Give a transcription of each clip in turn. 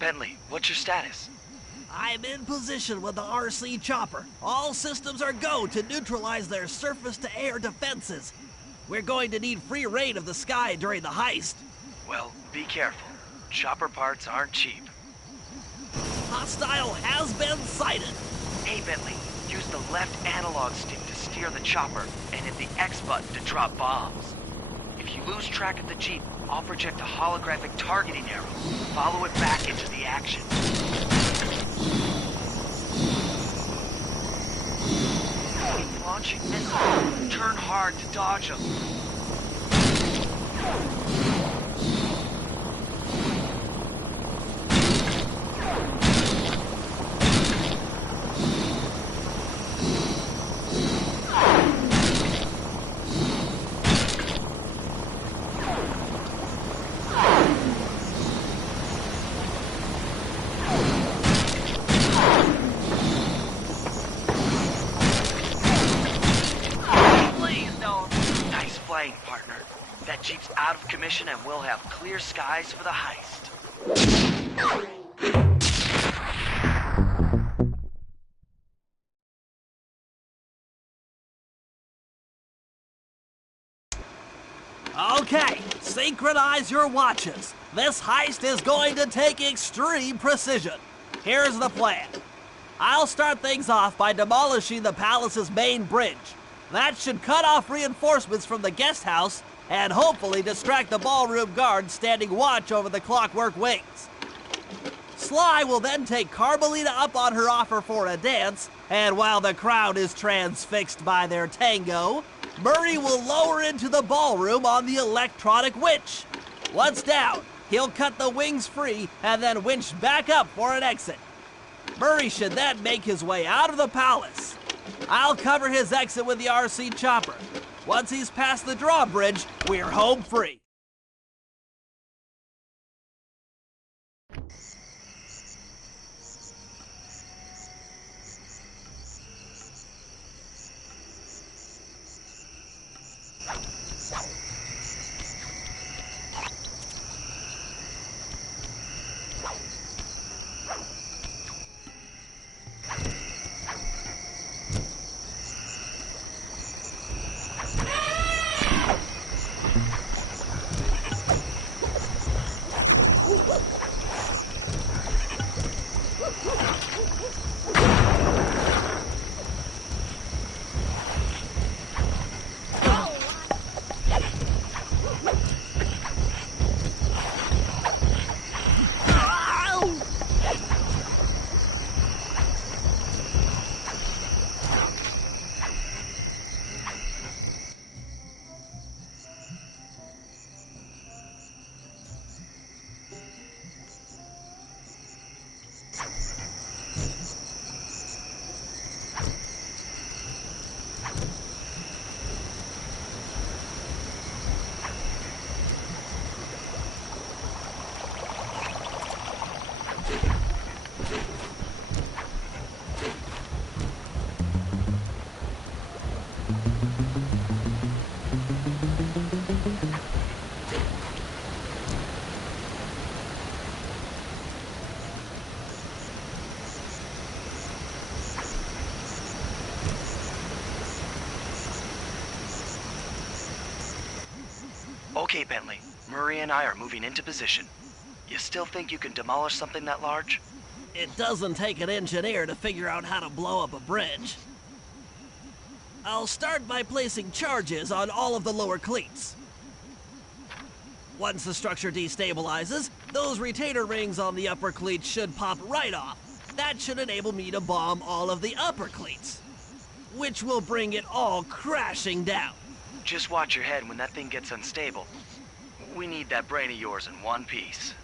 Bentley, what's your status? I'm in position with the RC chopper. All systems are go to neutralize their surface-to-air defenses. We're going to need free reign of the sky during the heist. Well, be careful. Chopper parts aren't cheap. Hostile has been sighted. Hey, Bentley, use the left analog stick to steer the chopper and hit the X button to drop bombs. If you lose track of the Jeep, I'll project a holographic targeting arrow. Follow it back into the action. Keep launching missiles. Turn hard to dodge them. Partner. That Jeep's out of commission and we'll have clear skies for the heist. Okay, synchronize your watches. This heist is going to take extreme precision. Here's the plan. I'll start things off by demolishing the palace's main bridge. That should cut off reinforcements from the guest house and hopefully distract the ballroom guards standing watch over the clockwork wings. Sly will then take Carmelita up on her offer for a dance, and while the crowd is transfixed by their tango, Murray will lower into the ballroom on the electronic winch. Once down, he'll cut the wings free and then winch back up for an exit. Murray should then make his way out of the palace. I'll cover his exit with the RC chopper. Once he's past the drawbridge, we're home free. Okay, Bentley. Murray and I are moving into position. You still think you can demolish something that large? It doesn't take an engineer to figure out how to blow up a bridge. I'll start by placing charges on all of the lower cleats. Once the structure destabilizes, those retainer rings on the upper cleats should pop right off. That should enable me to bomb all of the upper cleats, which will bring it all crashing down. Just watch your head when that thing gets unstable. We need that brain of yours in one piece.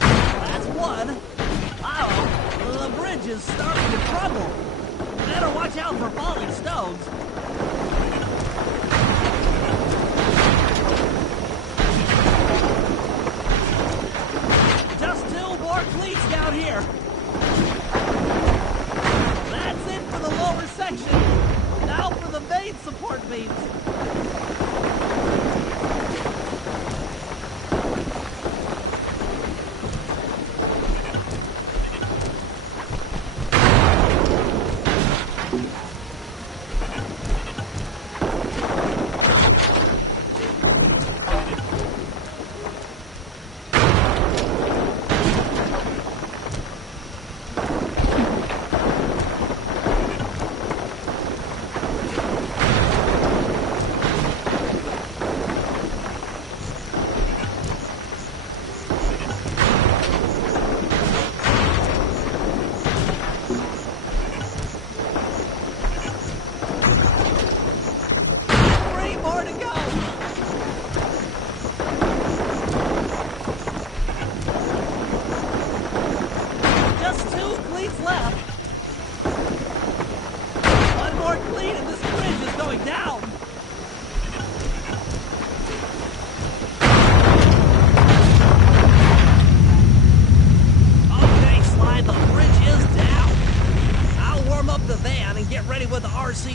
That's one. Uh-oh, the bridge is starting to crumble. Better watch out for falling stones. Just two more cleats down here. That's it for the lower section. Now for the main support beams.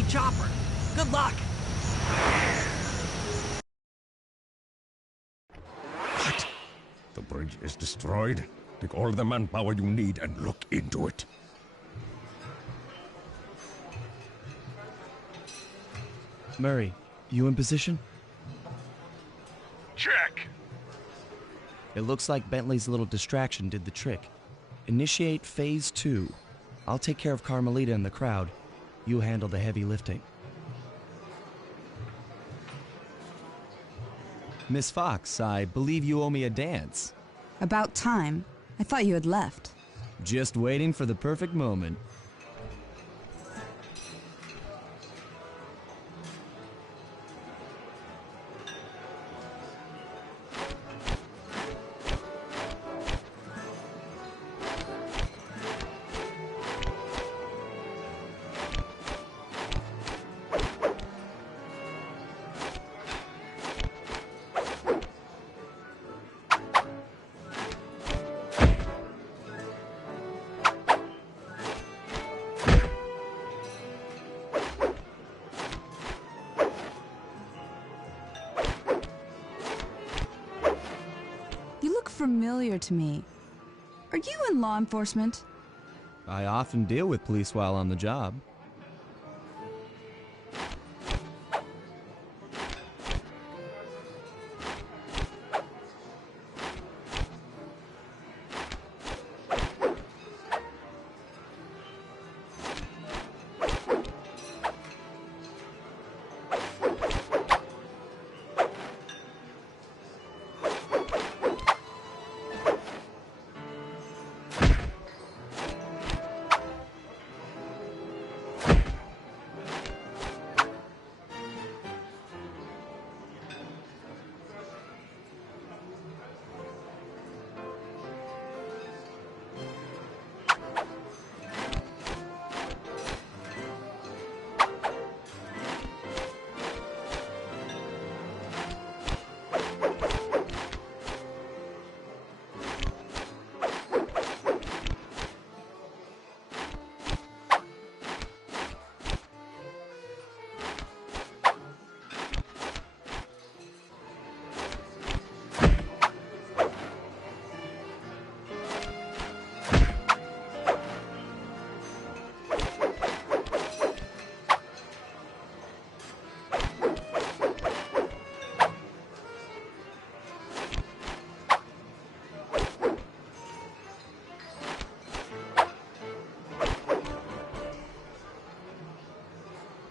Chopper. Good luck. What? The bridge is destroyed? Take all the manpower you need and look into it. Murray, you in position? Check! It looks like Bentley's little distraction did the trick. Initiate Phase 2. I'll take care of Carmelita and the crowd. You handle the heavy lifting. Miss Fox, I believe you owe me a dance. About time. I thought you had left. Just waiting for the perfect moment. Familiar to me. Are you in law enforcement? I often deal with police while on the job.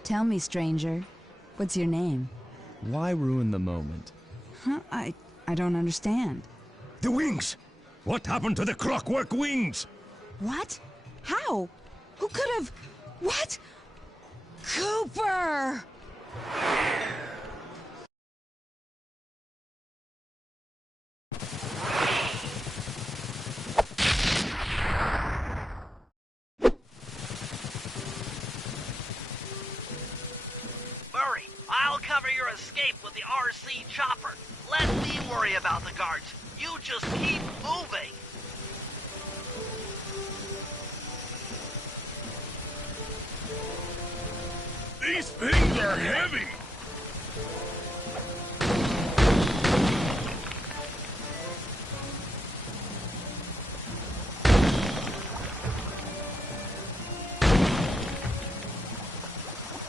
Tell me, stranger, what's your name? Why ruin the moment? Huh? I don't understand. The wings! What happened to the clockwork wings? What? How? Who could have... What? Cooper! Murray, I'll cover your escape with the RC chopper. Let me worry about the guards. You just keep moving. things are heavy!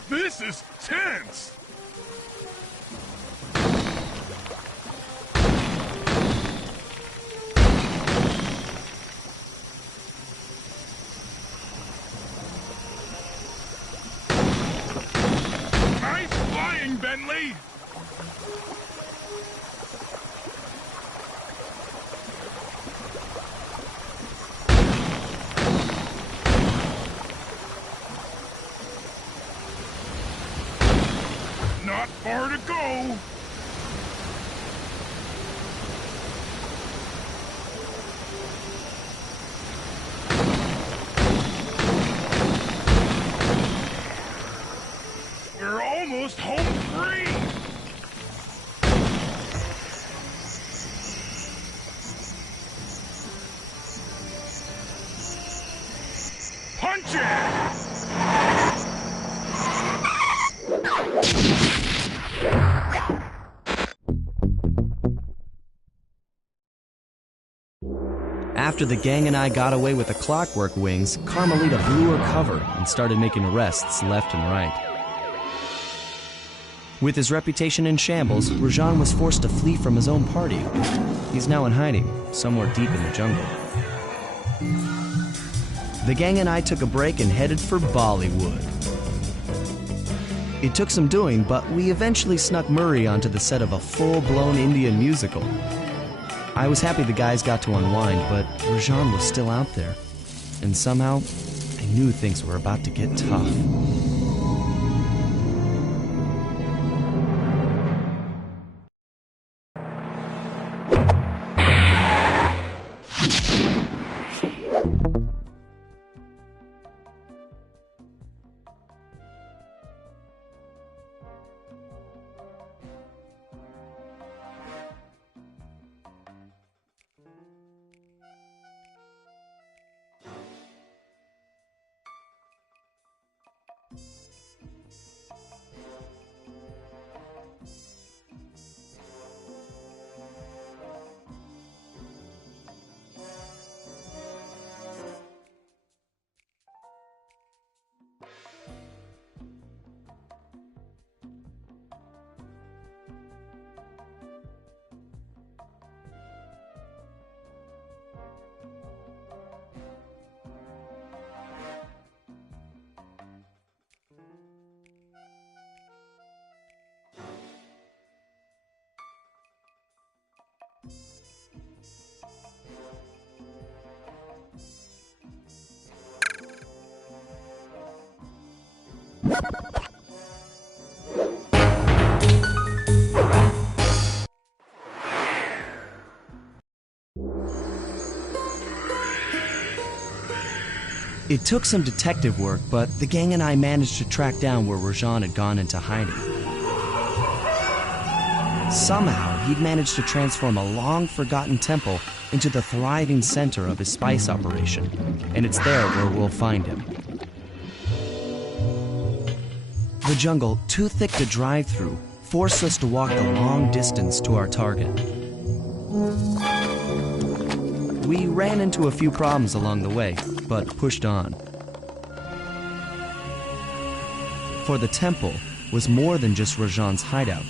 This is tense! Nice flying, Bentley! Not far to go! We're almost home free! Punch it! After the gang and I got away with the clockwork wings, Carmelita blew her cover and started making arrests left and right. With his reputation in shambles, Rajan was forced to flee from his own party. He's now in hiding, somewhere deep in the jungle. The gang and I took a break and headed for Bollywood. It took some doing, but we eventually snuck Murray onto the set of a full-blown Indian musical. I was happy the guys got to unwind, but Rajan was still out there. And somehow, I knew things were about to get tough. It took some detective work, but the gang and I managed to track down where Rajan had gone into hiding. Somehow, he'd managed to transform a long-forgotten temple into the thriving center of his spice operation, and it's there where we'll find him. The jungle, too thick to drive through, forced us to walk the long distance to our target. We ran into a few problems along the way, but pushed on. For the temple was more than just Rajan's hideout.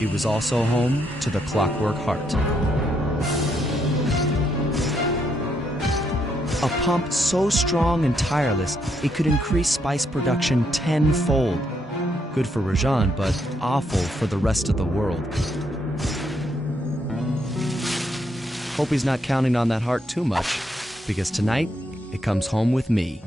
It was also home to the Clockwork Heart. A pump so strong and tireless, it could increase spice production tenfold. Good for Rajan, but awful for the rest of the world. Hope he's not counting on that heart too much, because tonight, it comes home with me.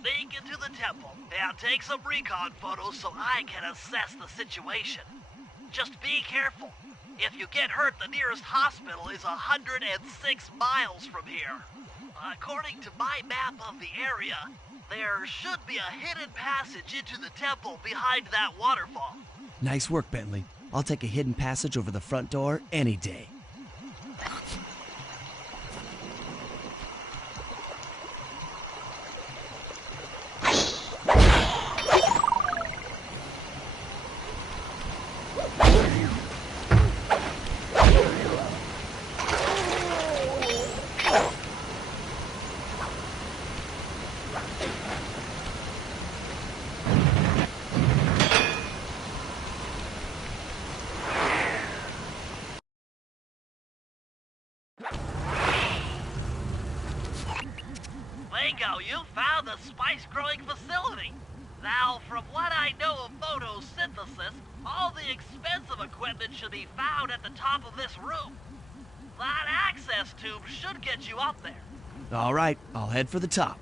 Sneak into the temple and take some recon photos so I can assess the situation. Just be careful. If you get hurt, the nearest hospital is 106 miles from here. According to my map of the area, there should be a hidden passage into the temple behind that waterfall. Nice work, Bentley. I'll take a hidden passage over the front door any day. Bingo, you found the spice-growing facility. Now, from what I know of photosynthesis, all the expensive equipment should be found at the top of this room. That access tube should get you up there. All right, I'll head for the top.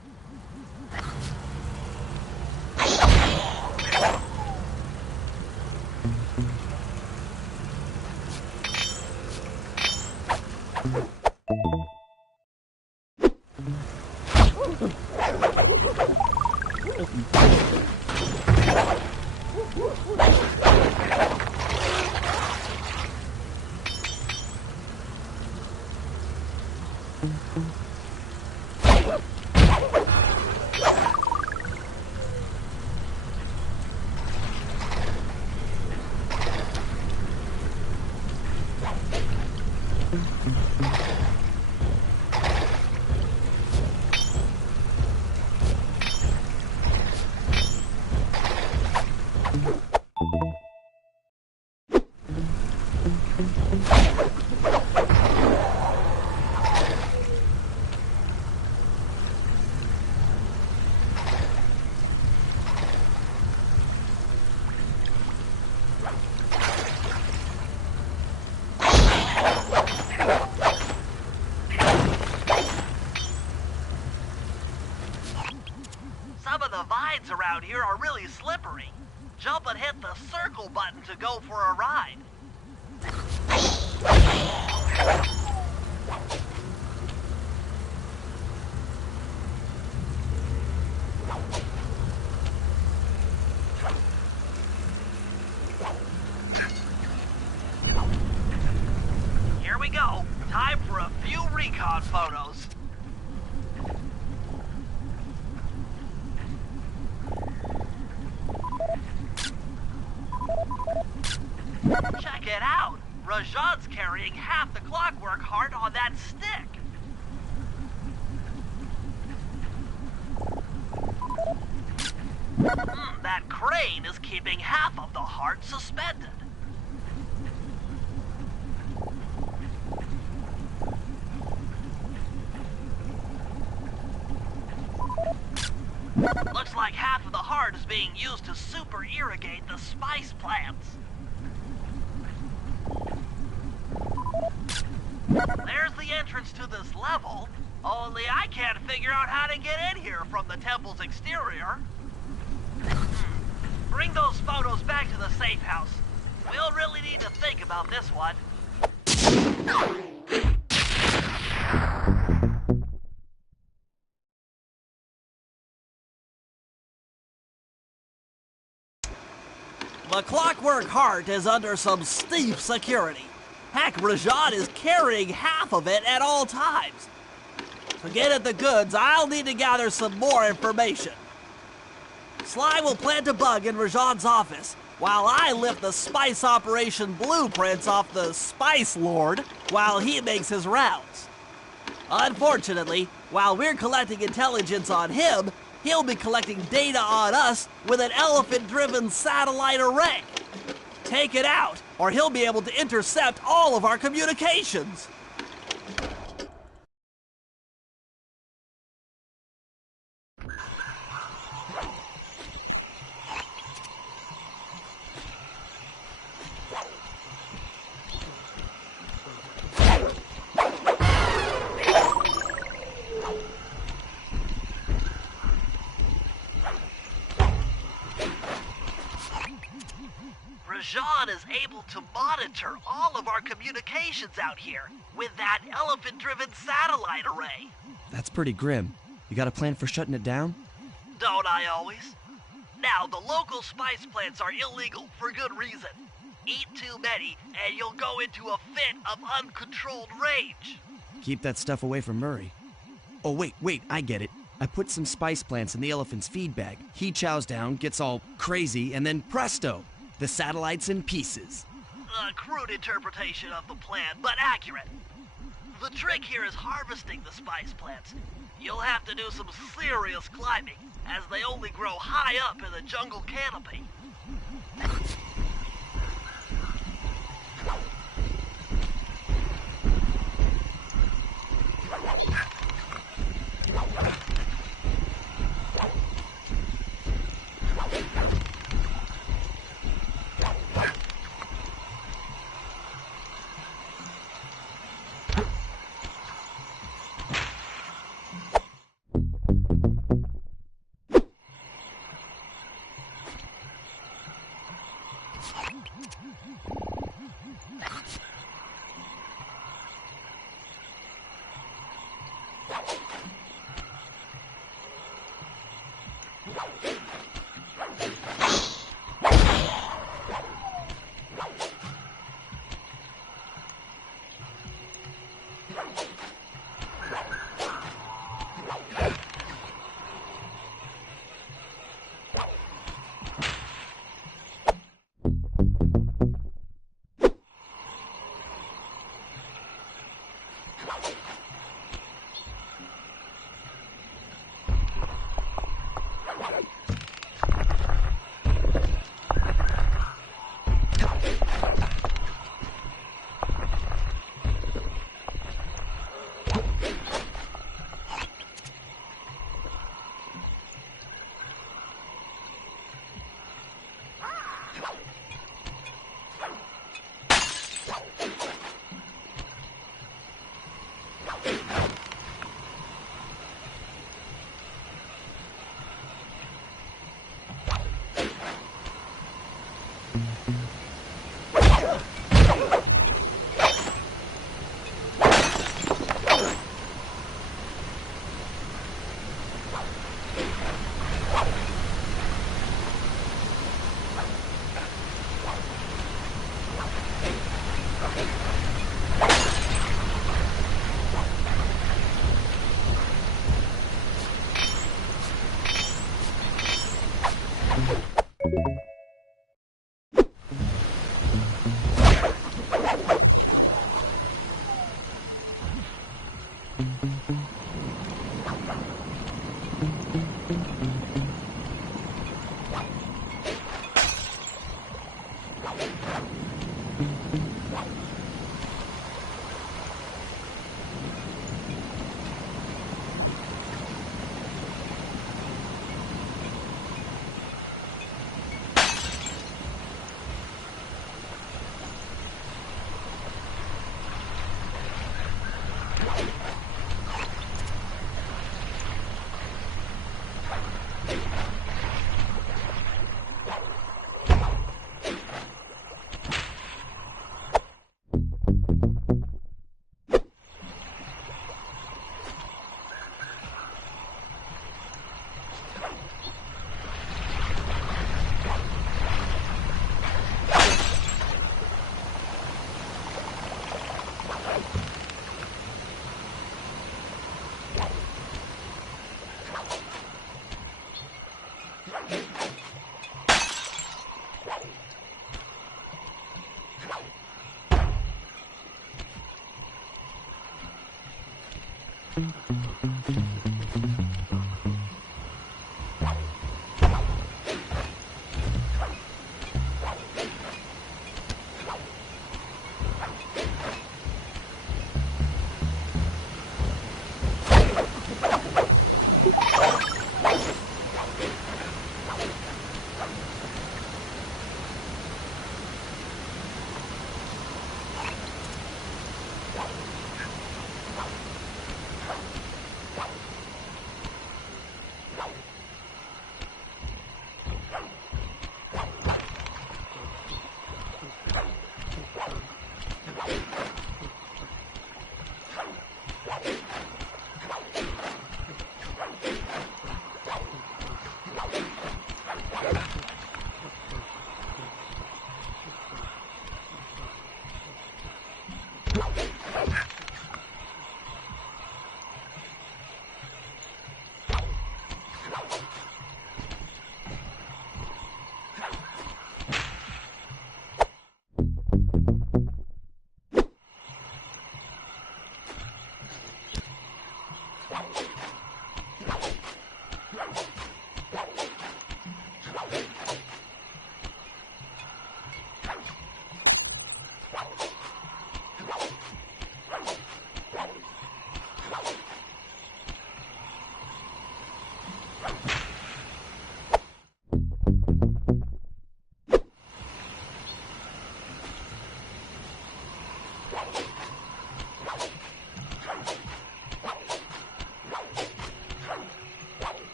Some of the vines around here are really slippery. Jump and hit the circle button to go for a ride. Here we go. Time for a few recon photos. Check it out! Rajan's carrying half the clockwork heart on that stick. That crane is keeping half of the heart suspended. Looks like half of the heart is being used to super irrigate the spice plants. There's the entrance to this level, only I can't figure out how to get in here from the temple's exterior. Bring those photos back to the safe house. We'll really need to think about about this one. The Clockwork Heart is under some steep security. Heck, Rajan is carrying half of it at all times. To get at the goods, I'll need to gather some more information. Sly will plant a bug in Rajan's office, while I lift the spice operation blueprints off the Spice Lord while he makes his rounds. Unfortunately, while we're collecting intelligence on him, he'll be collecting data on us with an elephant-driven satellite array. Take it out, or he'll be able to intercept all of our communications. Rajan is able to monitor all of our communications out here with that elephant-driven satellite array. That's pretty grim. You got a plan for shutting it down? Don't I always? Now, the local spice plants are illegal for good reason. Eat too many, and you'll go into a fit of uncontrolled rage. Keep that stuff away from Murray. Oh, wait, I get it. I put some spice plants in the elephant's feed bag. He chows down, gets all crazy, and then presto! The satellite's in pieces. A crude interpretation of the plan, but accurate. The trick here is harvesting the spice plants. You'll have to do some serious climbing, as they only grow high up in the jungle canopy.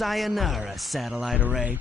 Sayonara, satellite array.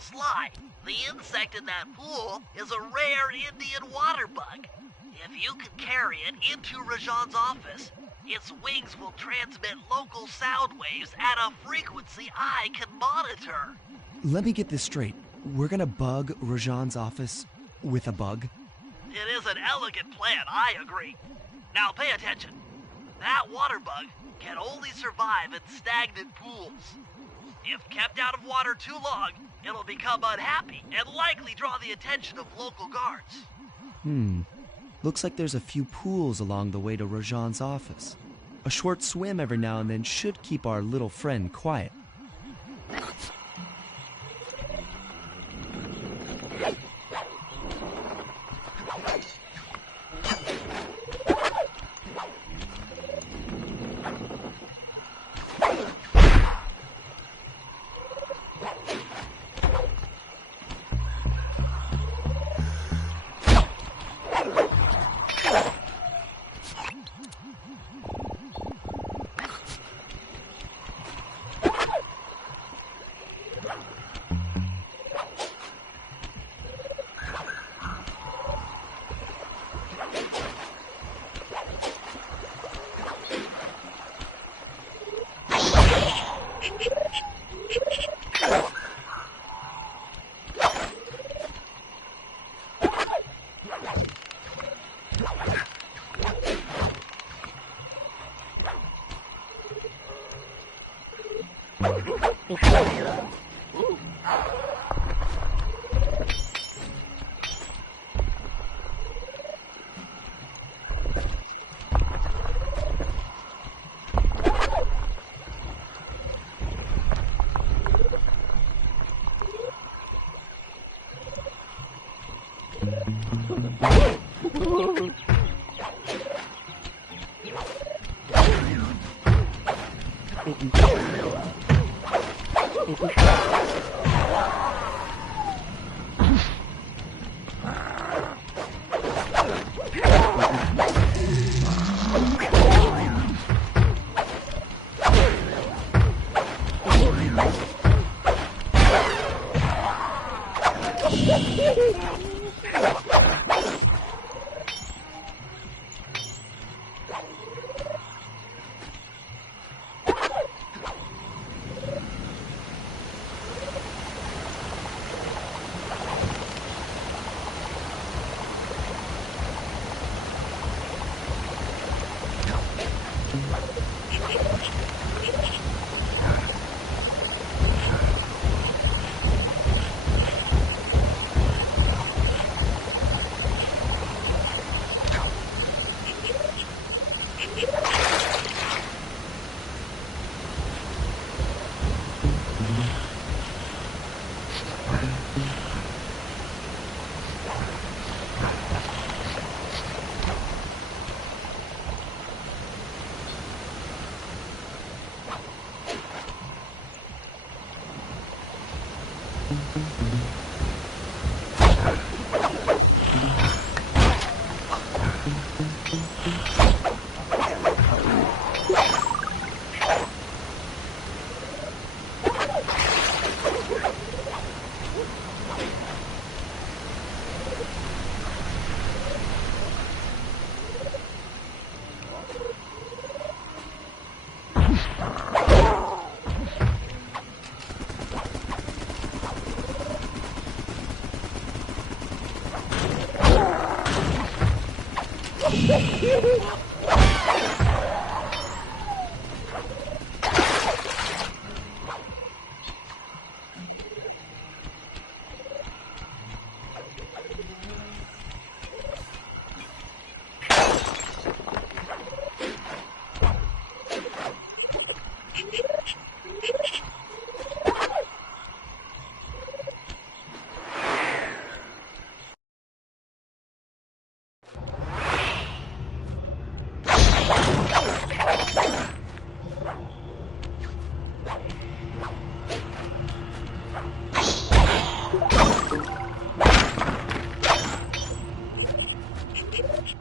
Sly, the insect in that pool is a rare Indian water bug. If you can carry it into Rajan's office, its wings will transmit local sound waves at a frequency I can monitor. Let me get this straight. We're gonna bug Rajan's office with a bug? It is an elegant plan, I agree. Now pay attention. That water bug can only survive in stagnant pools. If kept out of water too long, it'll become unhappy and likely draw the attention of local guards. Looks like there's a few pools along the way to Rajan's office. A short swim every now and then should keep our little friend quiet.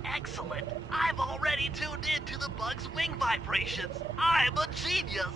Excellent. I've already tuned in to the bug's wing vibrations. I'm a genius.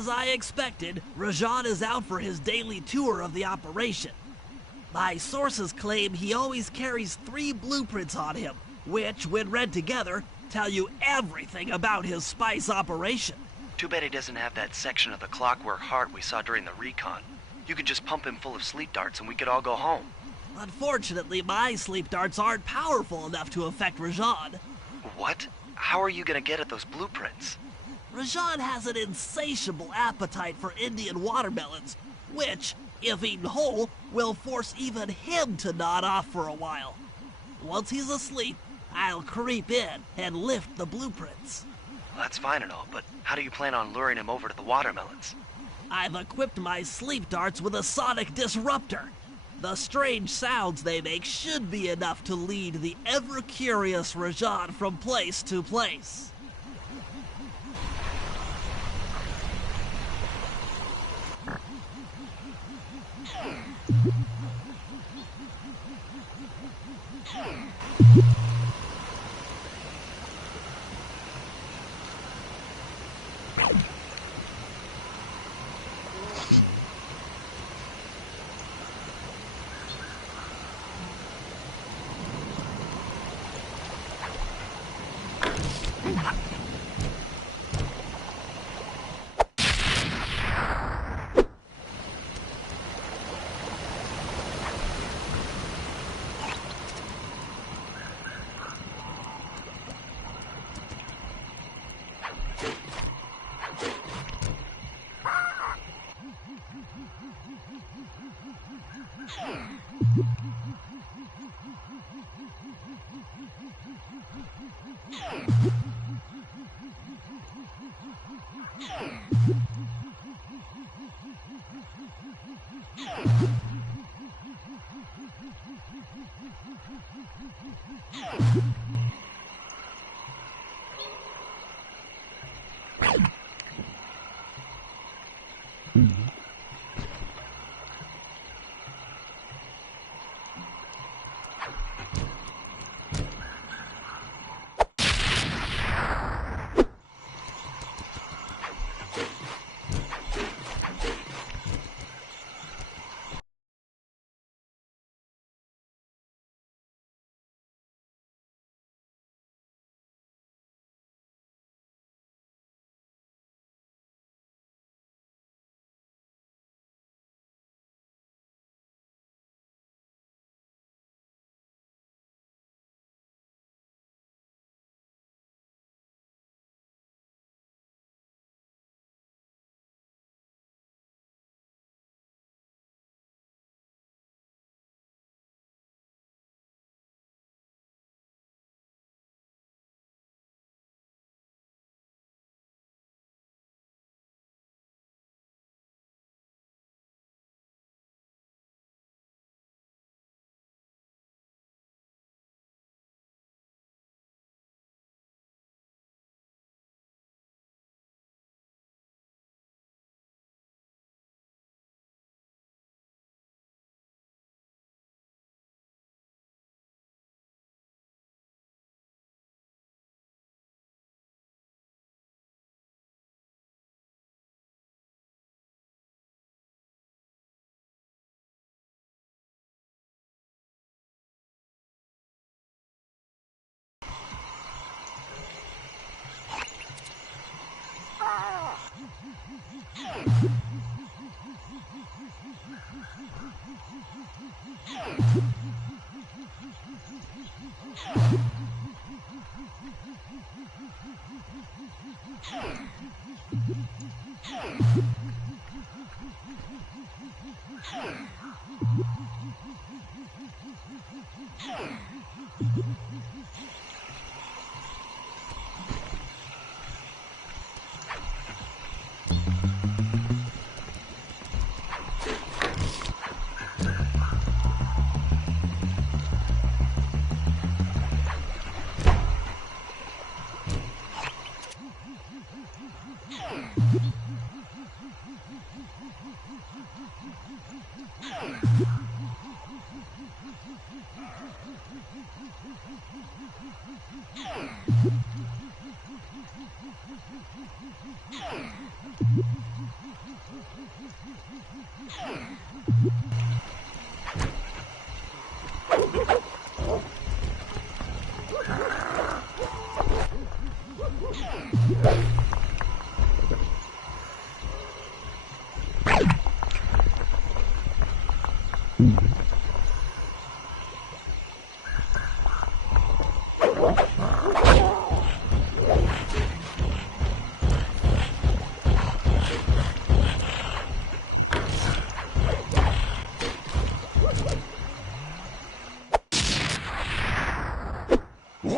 As I expected, Rajan is out for his daily tour of the operation. My sources claim he always carries 3 blueprints on him, which, when read together, tell you everything about his spice operation. Too bad he doesn't have that section of the clockwork heart we saw during the recon. You could just pump him full of sleep darts and we could all go home. Unfortunately, my sleep darts aren't powerful enough to affect Rajan. What? How are you gonna get at those blueprints? Rajan has an insatiable appetite for Indian watermelons, which, If eaten whole, we'll force even him to nod off for a while. Once he's asleep, I'll creep in and lift the blueprints. That's fine and all, but how do you plan on luring him over to the watermelons? I've equipped my sleep darts with a sonic disruptor. The strange sounds they make should be enough to lead the ever-curious Rajan from place to place.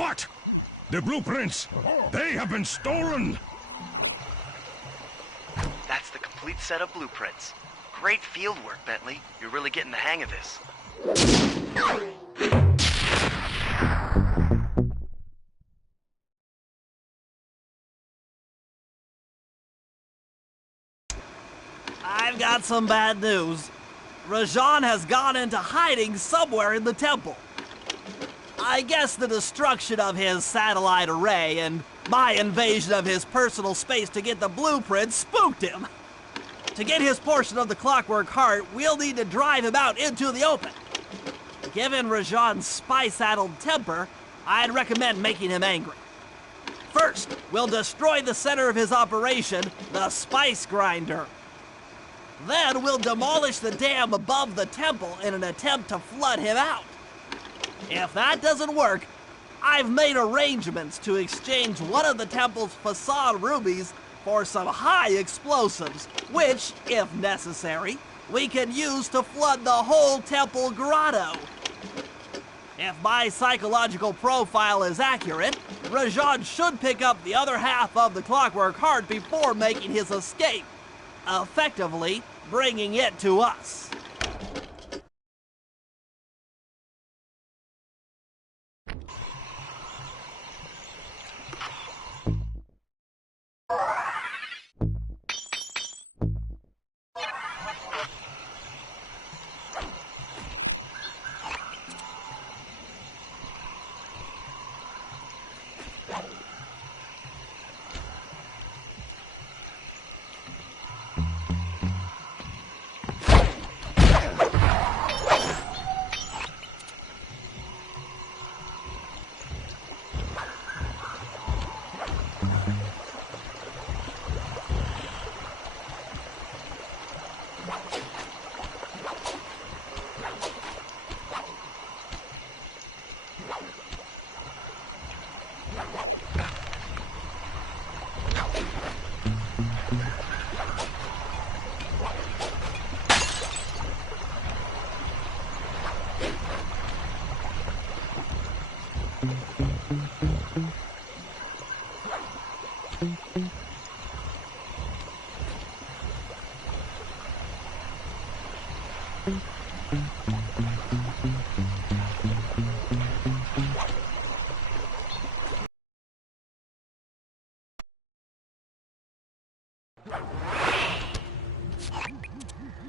What? The blueprints! They have been stolen! That's the complete set of blueprints. Great field work, Bentley. You're really getting the hang of this. I've got some bad news. Rajan has gone into hiding somewhere in the temple. I guess the destruction of his satellite array and my invasion of his personal space to get the blueprints spooked him. To get his portion of the Clockwork Heart, we'll need to drive him out into the open. Given Rajan's spy-saddled temper, I'd recommend making him angry. First, we'll destroy the center of his operation, the Spice Grinder. Then we'll demolish the dam above the temple in an attempt to flood him out. If that doesn't work, I've made arrangements to exchange one of the temple's facade rubies for some high explosives, which, if necessary, we can use to flood the whole temple grotto. If my psychological profile is accurate, Rajan should pick up the other half of the Clockwork Heart before making his escape, effectively bringing it to us.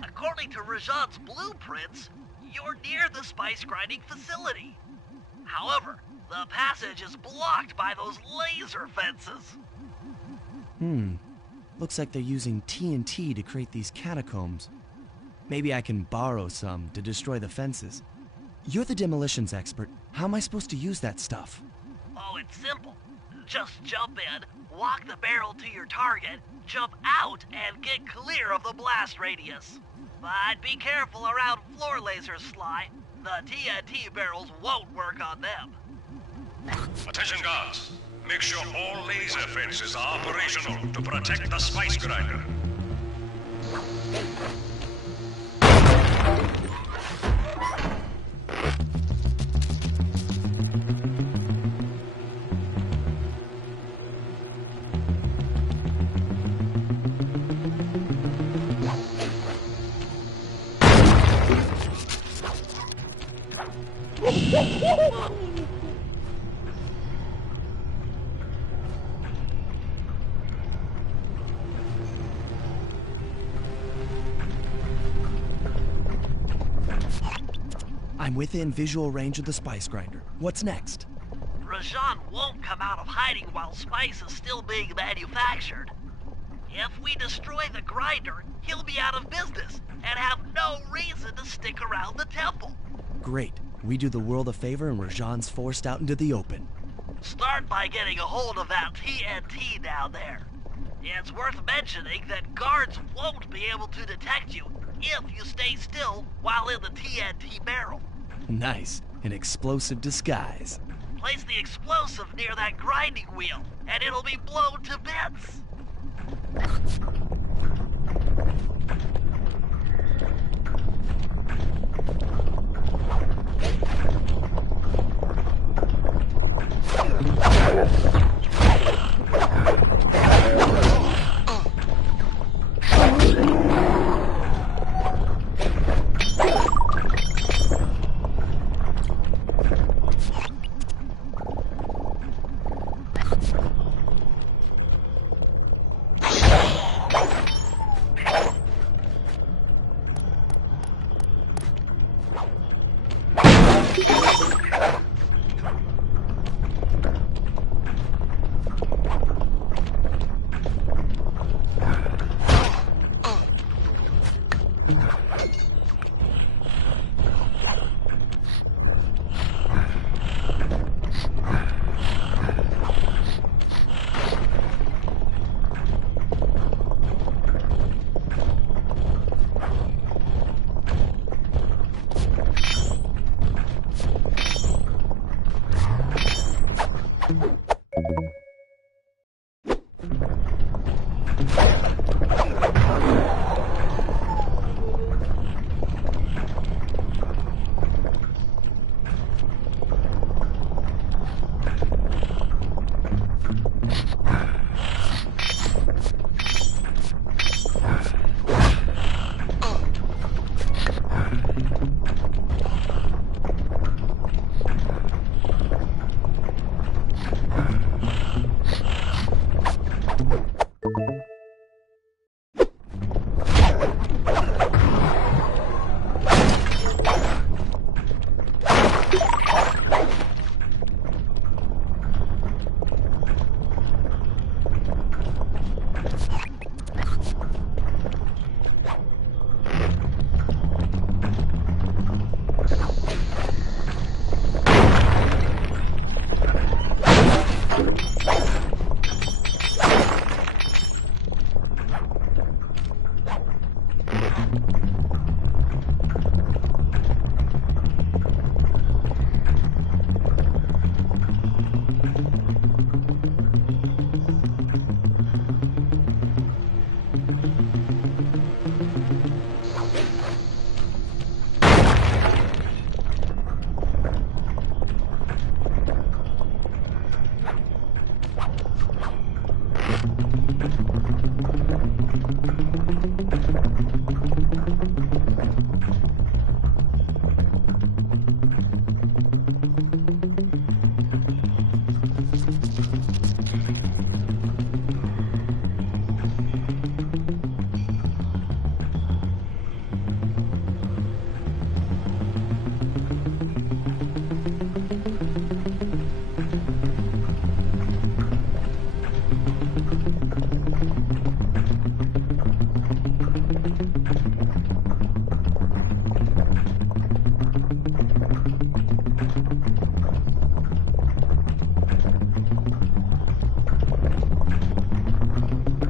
According to Rajan's blueprints, you're near the spice grinding facility. However, the passage is blocked by those laser fences. Looks like they're using TNT to create these catacombs. Maybe I can borrow some to destroy the fences. You're the demolitions expert. How am I supposed to use that stuff? Oh, it's simple. Just jump in, walk the barrel to your target, jump out, and get clear of the blast radius. But be careful around floor lasers, Sly. The TNT barrels won't work on them. Attention guards! Make sure all laser fences are operational to protect the Spice Grinder. I'm within visual range of the Spice Grinder. What's next? Rajan won't come out of hiding while spice is still being manufactured. If we destroy the grinder, he'll be out of business and have no reason to stick around the temple. Great. We do the world a favor and Rajan's forced out into the open. Start by getting a hold of that TNT down there. It's worth mentioning that guards won't be able to detect you if you stay still while in the TNT barrel. Nice. An explosive disguise. Place the explosive near that grinding wheel, and it'll be blown to bits.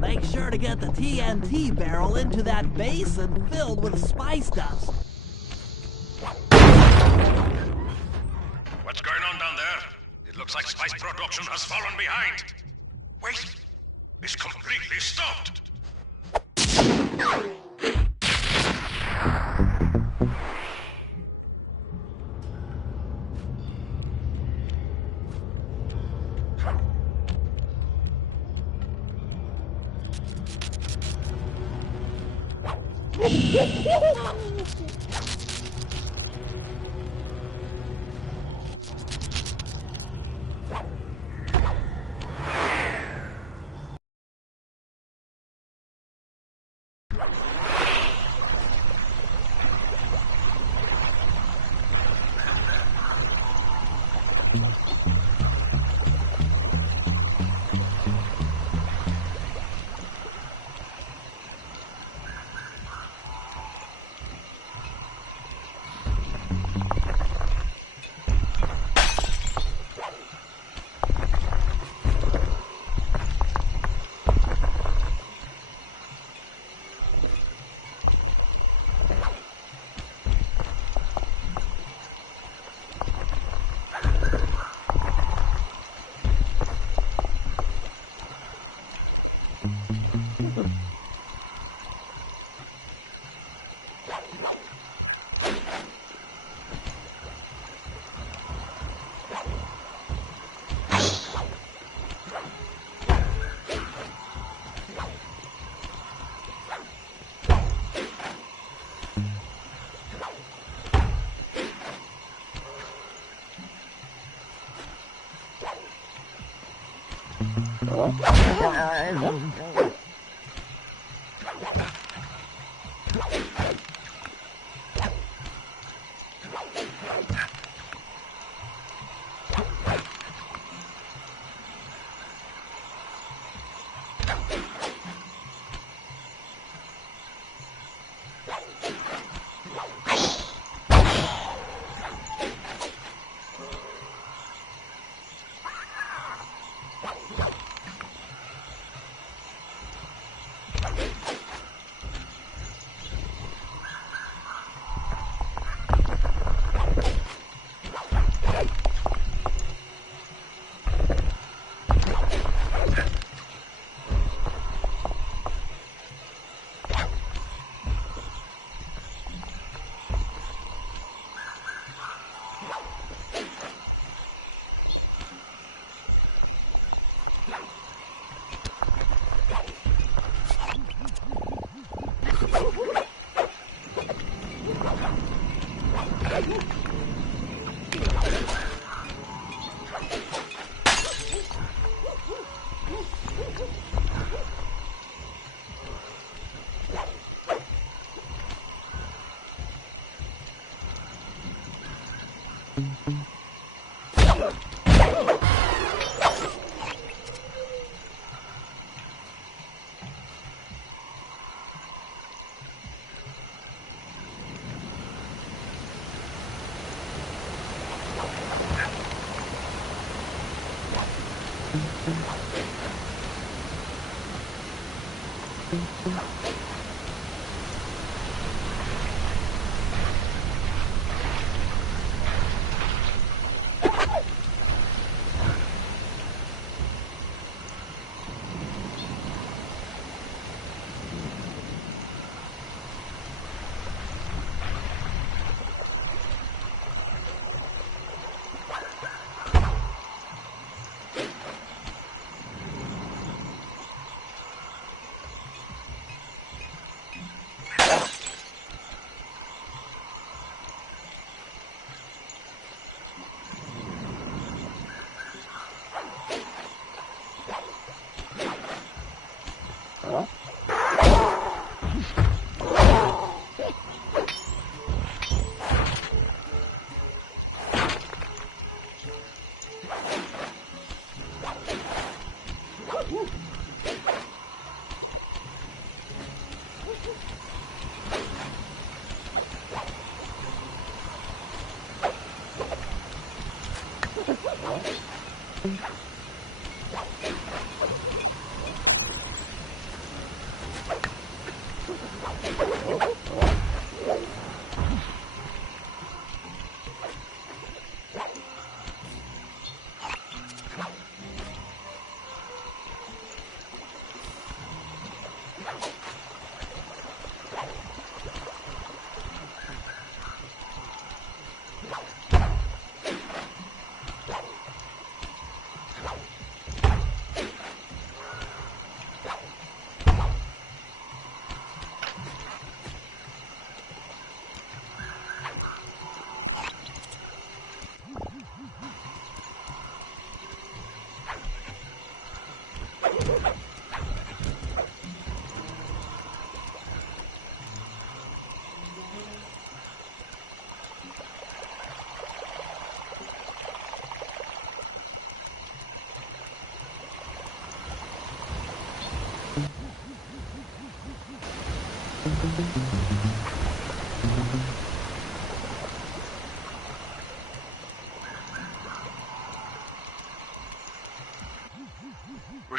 Make sure to get the TNT barrel into that basin filled with spice dust. What's going on down there? It looks like spice production has fallen behind. Wait, it's completely stopped.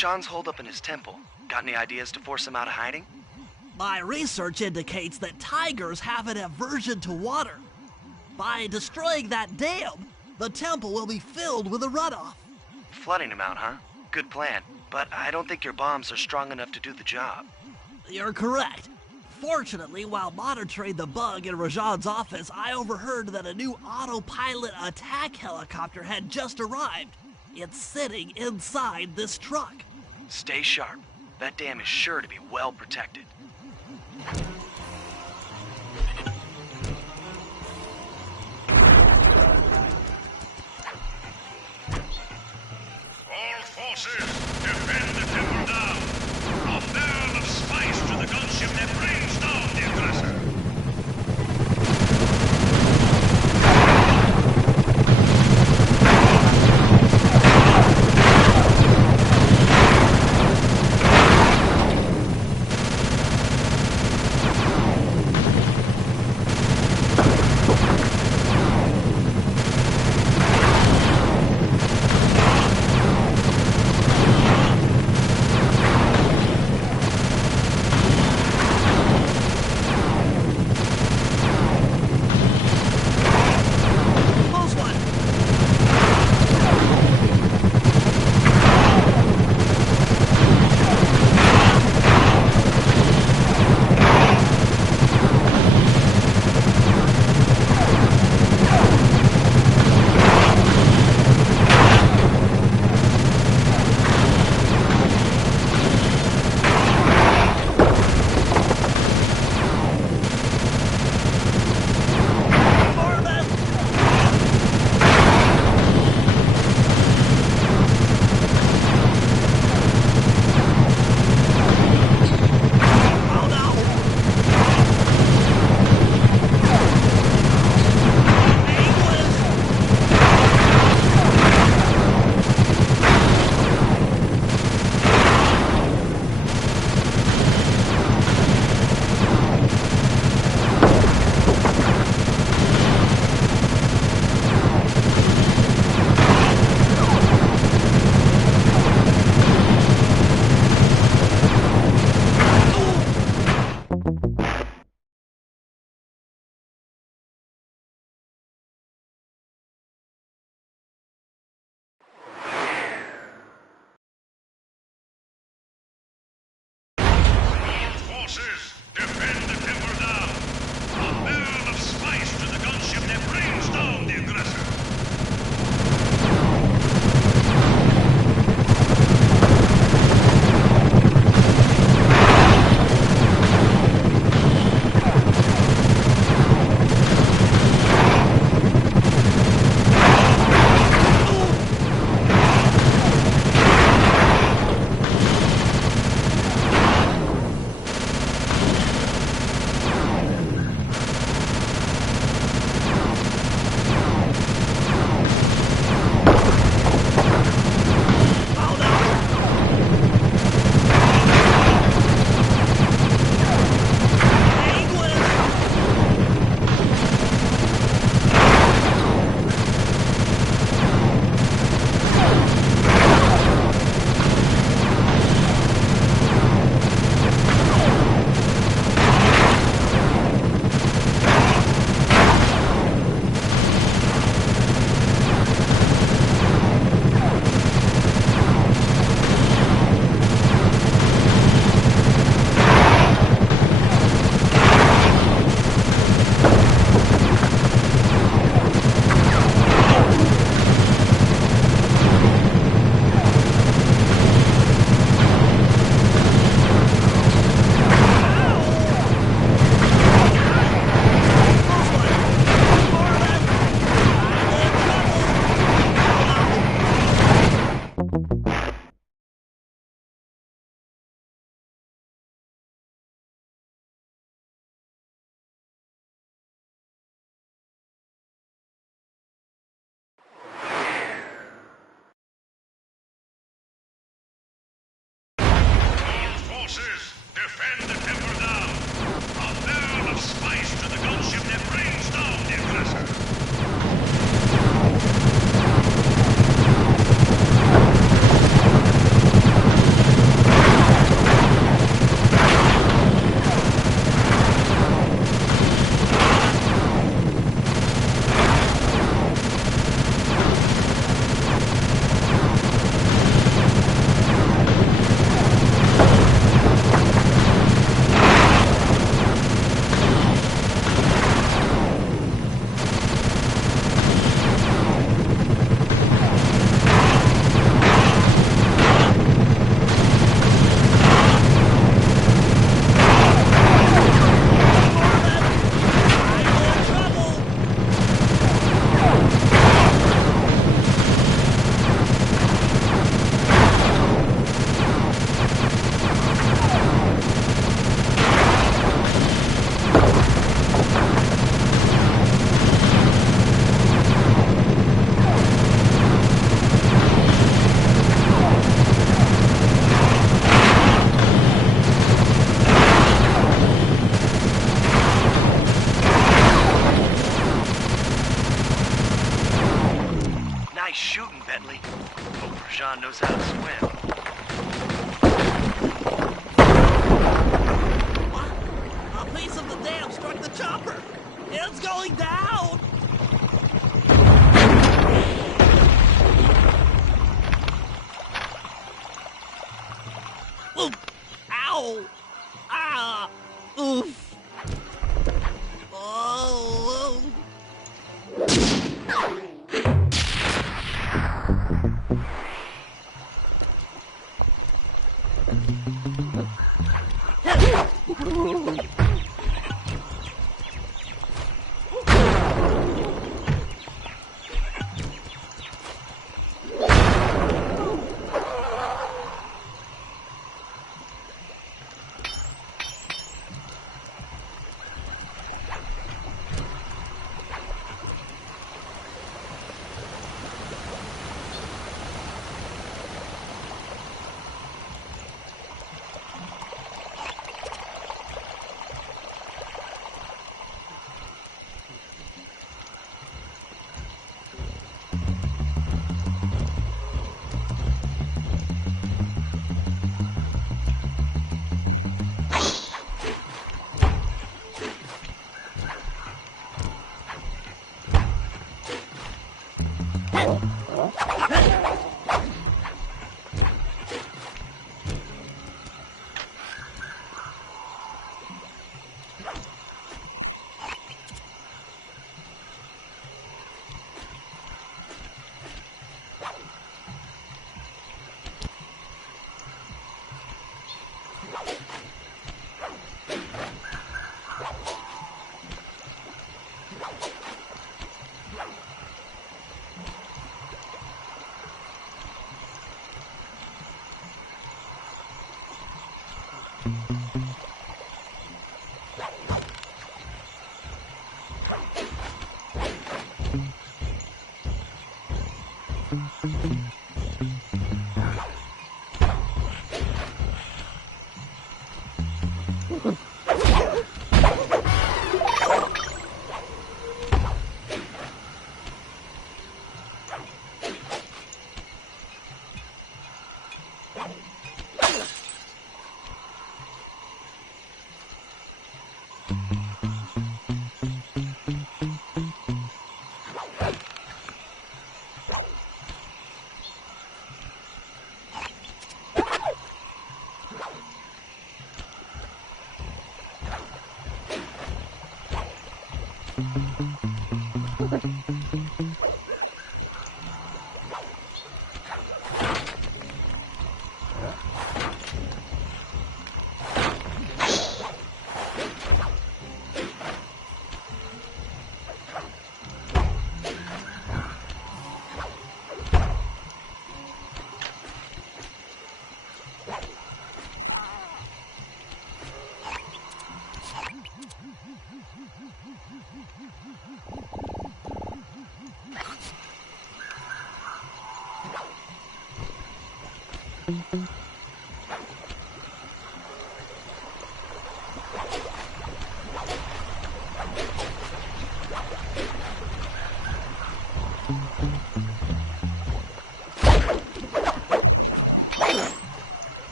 Rajan's holed up in his temple. Got any ideas to force him out of hiding? My research indicates that tigers have an aversion to water. By destroying that dam, the temple will be filled with a runoff. Flooding him out, huh? Good plan. But I don't think your bombs are strong enough to do the job. You're correct. Fortunately, while monitoring the bug in Rajan's office, I overheard that a new autopilot attack helicopter had just arrived. It's sitting inside this truck. Stay sharp. That dam is sure to be well protected. All forces, defend the temple now. A barrel of spice to the gunship that brings down the aggressor. Defend the temple down. A barrel of spice to the gunship that brings down the aggressor. Nice shooting, Bentley. Hope Rajan knows how to swim. What? A piece of the dam struck the chopper. It's going down. Oof. Ow. Ah. Oof. Oh.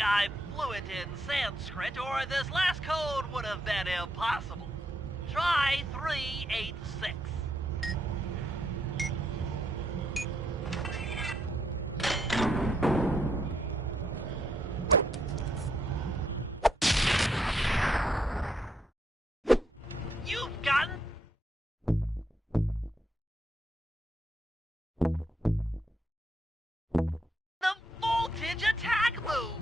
I'm fluent in Sanskrit, or this last code would have been impossible. Try 386. You've gotten the voltage attack move.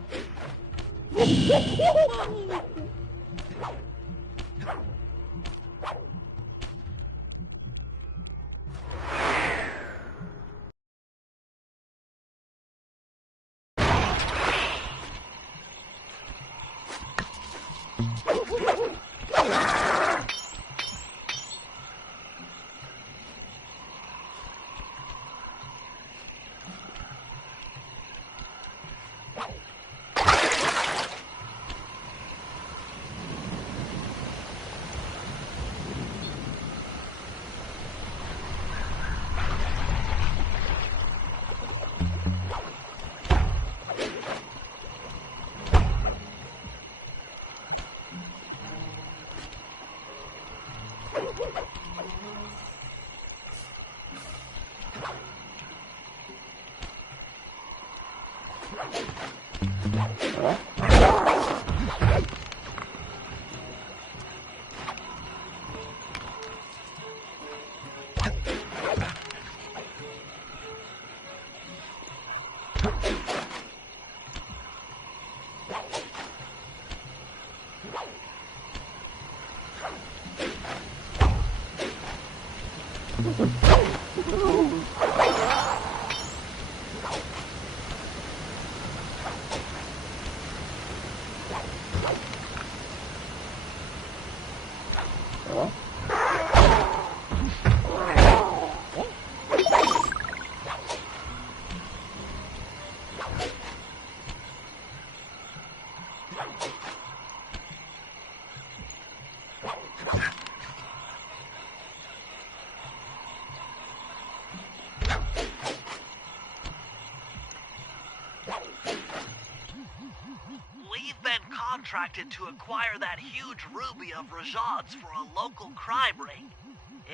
We've been contracted to acquire that huge ruby of Rajan's for a local crime ring.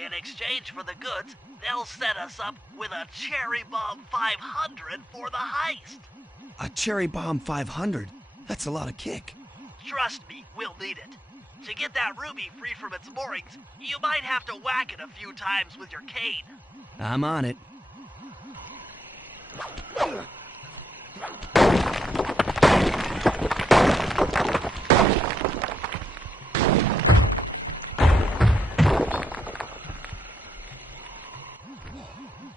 In exchange for the goods, they'll set us up with a Cherry Bomb 500 for the heist. A Cherry Bomb 500? That's a lot of kick. Trust me, we'll need it. To get that ruby free from its moorings, you might have to whack it a few times with your cane. I'm on it.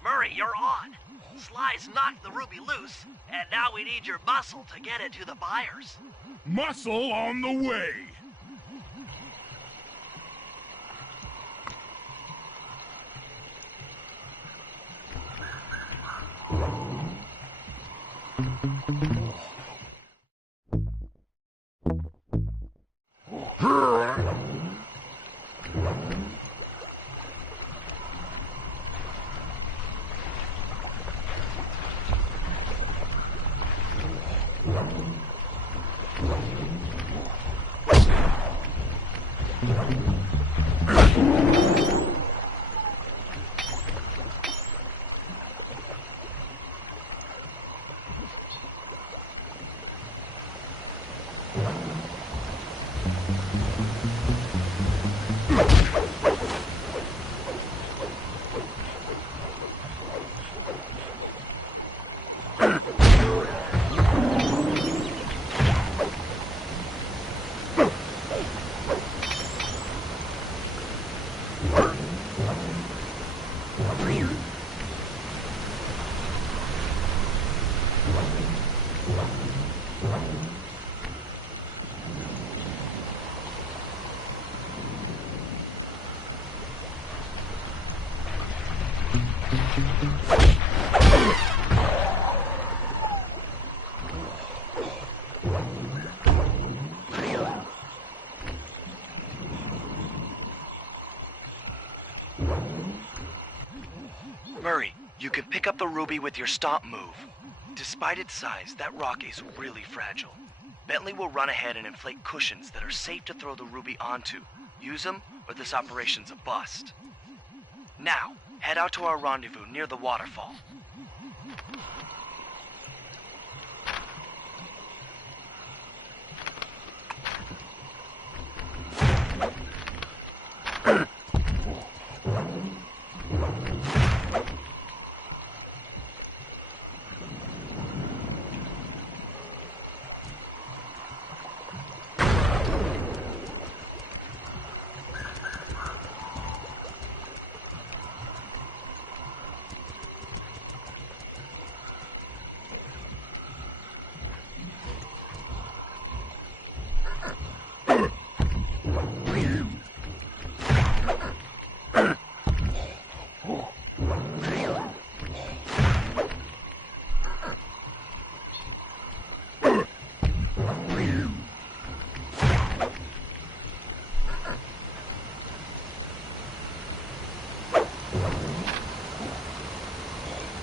Murray, you're on. Sly's knocked the ruby loose, and now we need your muscle to get it to the buyers. Muscle on the way. Murray, you can pick up the ruby with your stomp move. Despite its size, that rock is really fragile. Bentley will run ahead and inflate cushions that are safe to throw the ruby onto. Use them, or this operation's a bust. Now, head out to our rendezvous near the waterfall.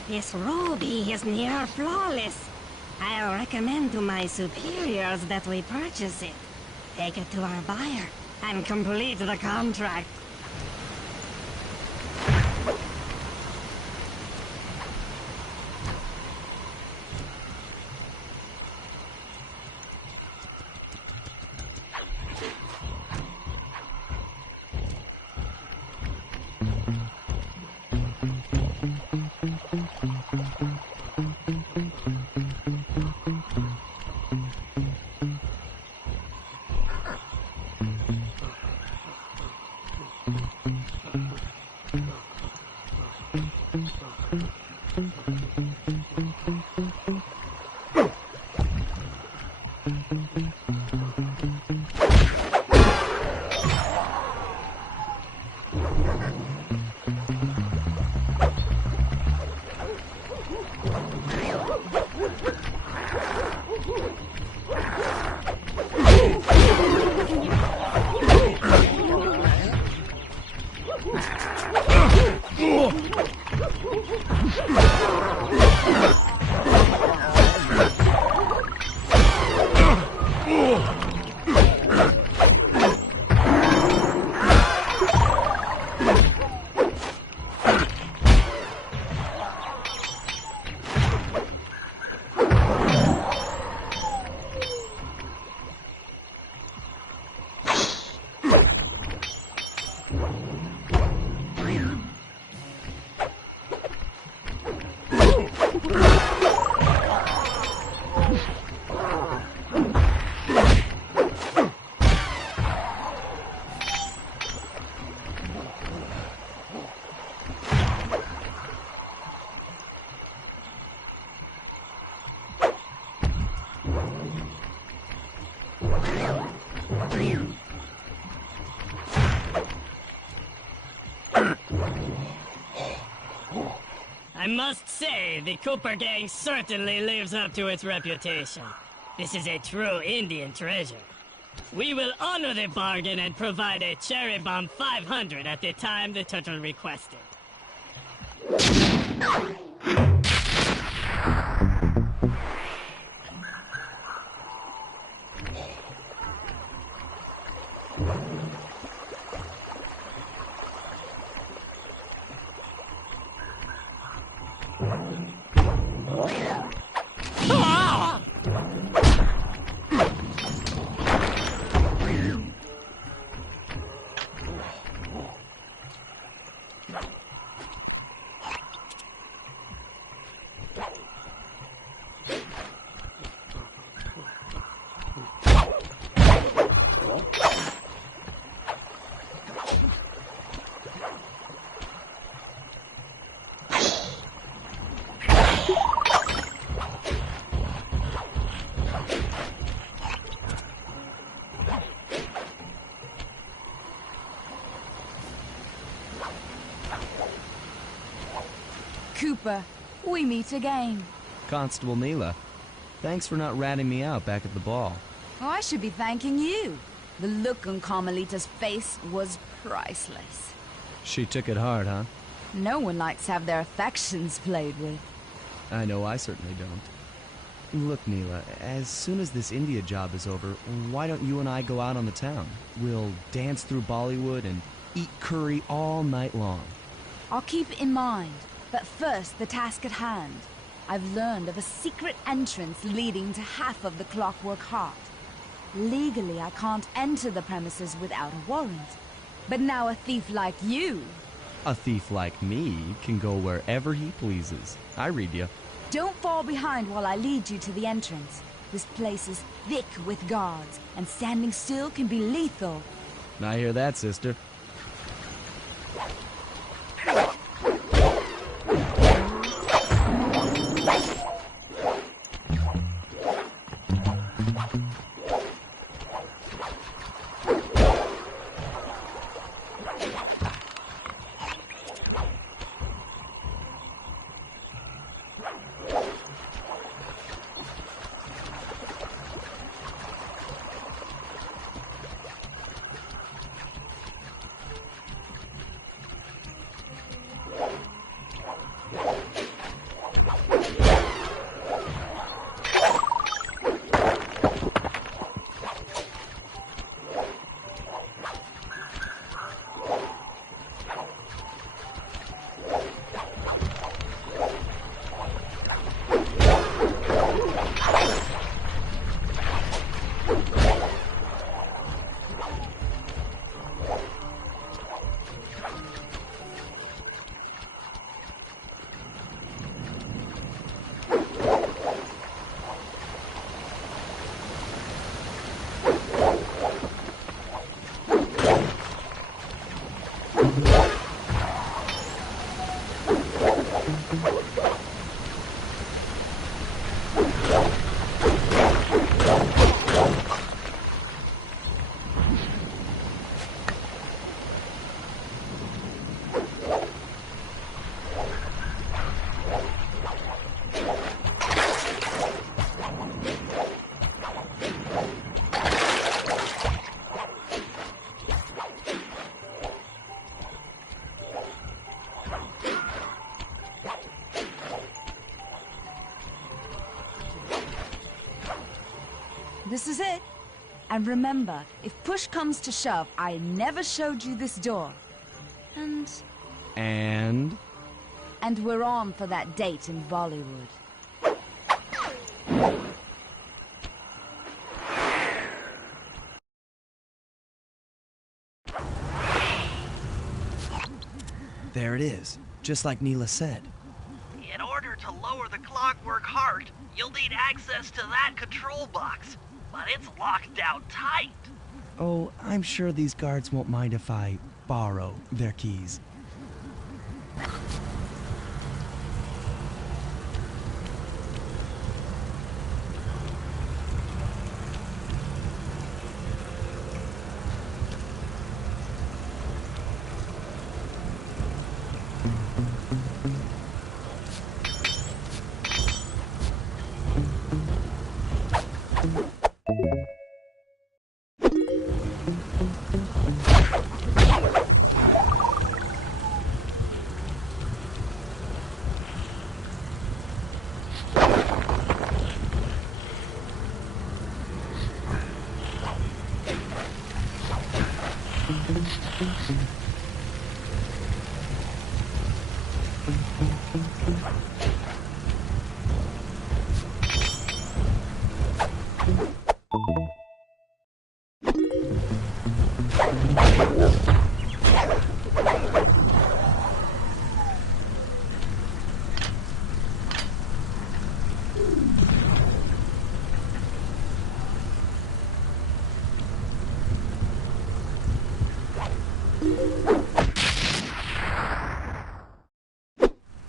This ruby is near flawless. I'll recommend to my superiors that we purchase it. Take it to our buyer and complete the contract. I must say, the Cooper gang certainly lives up to its reputation. This is a true Indian treasure. We will honor the bargain and provide a cherry bomb 500 at the time the turtle requested. Cooper. We meet again. Constable Neela, thanks for not ratting me out back at the ball. Oh, I should be thanking you. The look on Carmelita's face was priceless. She took it hard, huh? No one likes to have their affections played with. I know I certainly don't. Look, Neela, as soon as this India job is over, why don't you and I go out on the town? We'll dance through Bollywood and eat curry all night long. I'll keep it in mind, but first the task at hand. I've learned of a secret entrance leading to half of the Clockwork Heart. Legally, I can't enter the premises without a warrant. But now a thief like you... A thief like me can go wherever he pleases. I read you. Don't fall behind while I lead you to the entrance. This place is thick with guards, and standing still can be lethal. I hear that, sister. This is it. And remember, if push comes to shove, I never showed you this door. And we're on for that date in Bollywood. There it is, just like Neela said. In order to lower the Clockwork Heart, you'll need access to that control box. But it's locked down tight. Oh, I'm sure these guards won't mind if I borrow their keys.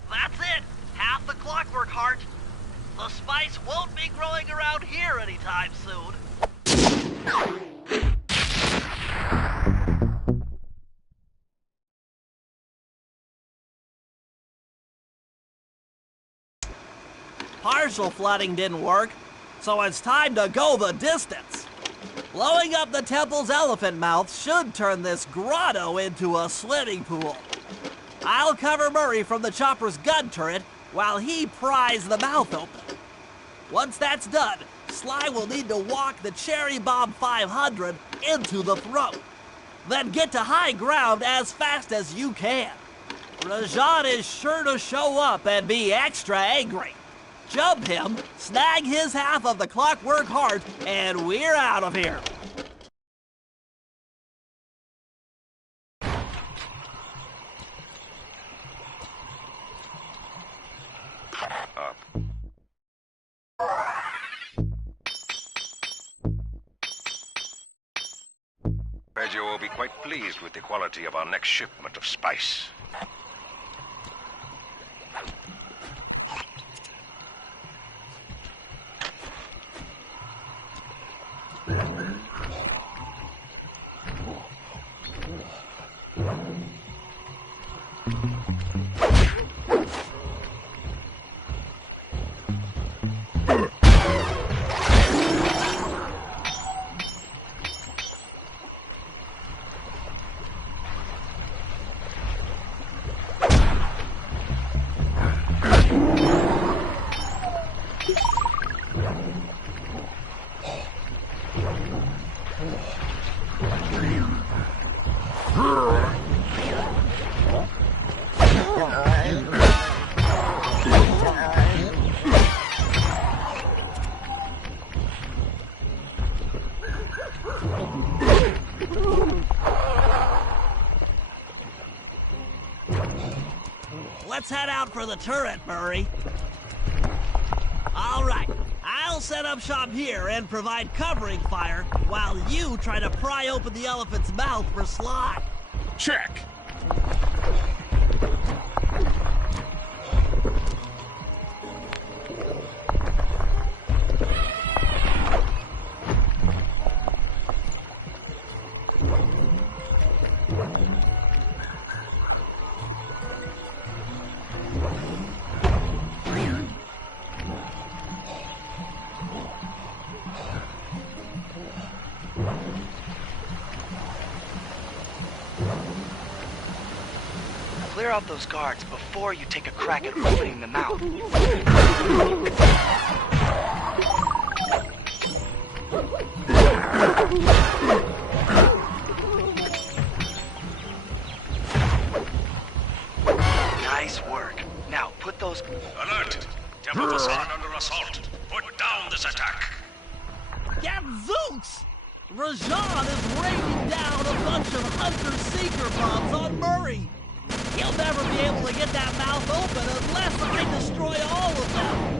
That's it! Half the Clockwork Heart. The spice won't be growing around here anytime soon. Partial flooding didn't work, so it's time to go the distance. Blowing up the temple's elephant mouth should turn this grotto into a swimming pool. I'll cover Murray from the chopper's gun turret while he pries the mouth open. Once that's done, Sly will need to walk the Cherry Bomb 500 into the throat. Then get to high ground as fast as you can. Rajan is sure to show up and be extra angry. Jump him, snag his half of the clockwork heart, and we're out of here. Pedro will be quite pleased with the quality of our next shipment of spice. Let's head out for the turret, Murray. All right, I'll set up shop here and provide covering fire while you try to pry open the elephant's mouth for Sly. Check. Clear out those guards before you take a crack at opening the mouth. Nice work. Now put those... Alert! Temple Facade under assault. Put down this attack. Gadzooks! Rajan is raining down a bunch of Hunter-Seeker bombs on Murray. He'll never be able to get that mouth open unless I destroy all of them.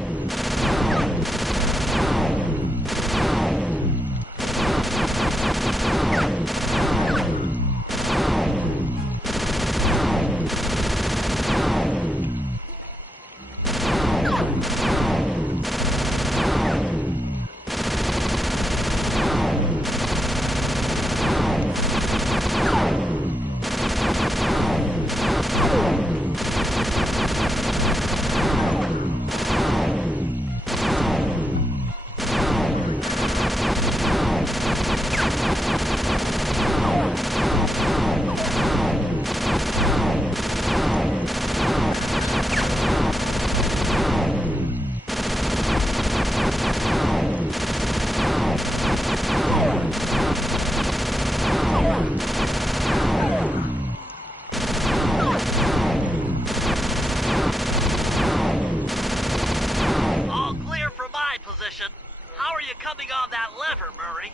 How are you coming on that lever, Murray?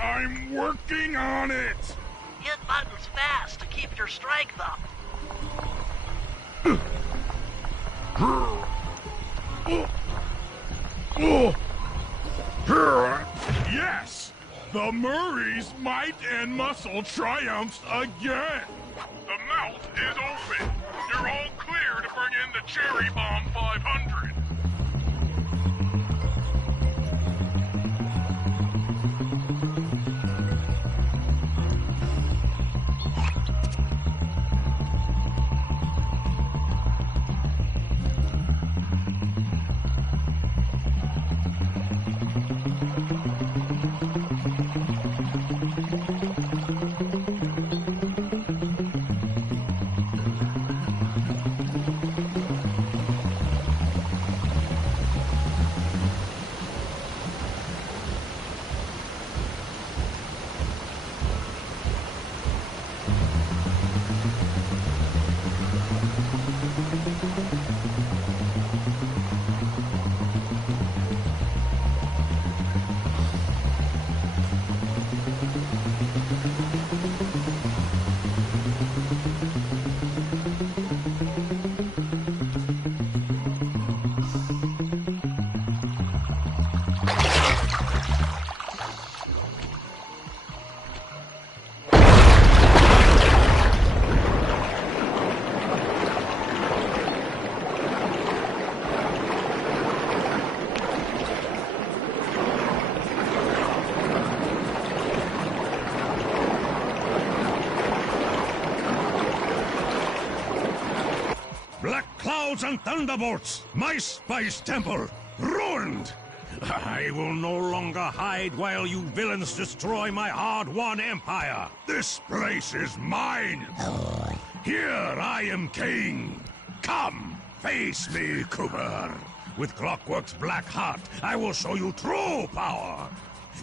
I'm working on it! Hit buttons fast to keep your strength up. Yes! The Murray's might and muscle triumphs again! The mouth is open! You're all clear to bring in the Cherry Bomb 500! clouds and thunderbolts! My spice temple ruined! I will no longer hide while you villains destroy my hard-won empire! This place is mine! Here I am king! Come, face me, Cooper! With Clockwork's black heart, I will show you true power!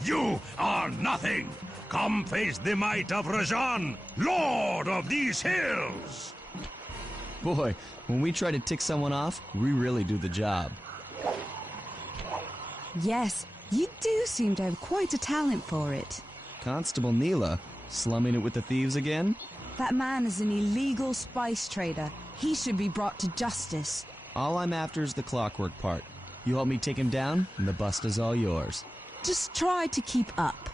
You are nothing! Come face the might of Rajan, Lord of these hills! Boy, when we try to tick someone off, we really do the job. Yes, you do seem to have quite a talent for it. Constable Neela, slumming it with the thieves again? That man is an illegal spice trader. He should be brought to justice. All I'm after is the Clockwork part. You help me take him down, and the bust is all yours. Just try to keep up.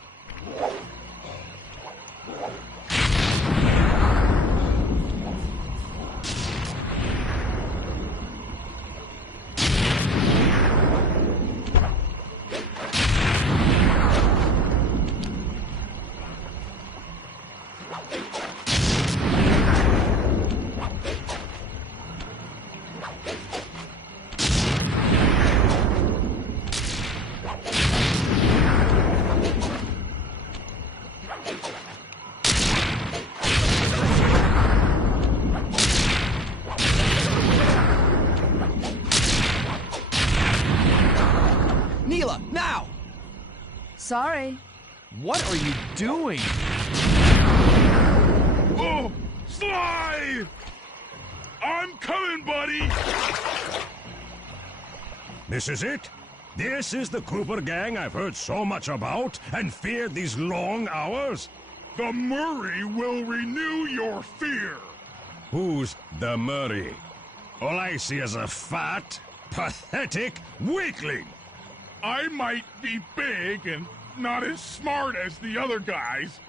Neela, now! Sorry. What are you doing? Oh, Sly! I'm coming, buddy! This is it? This is the Cooper gang I've heard so much about and feared these long hours? The Murray will renew your fear. Who's the Murray? All I see is a fat, pathetic weakling. I might be big and not as smart as the other guys,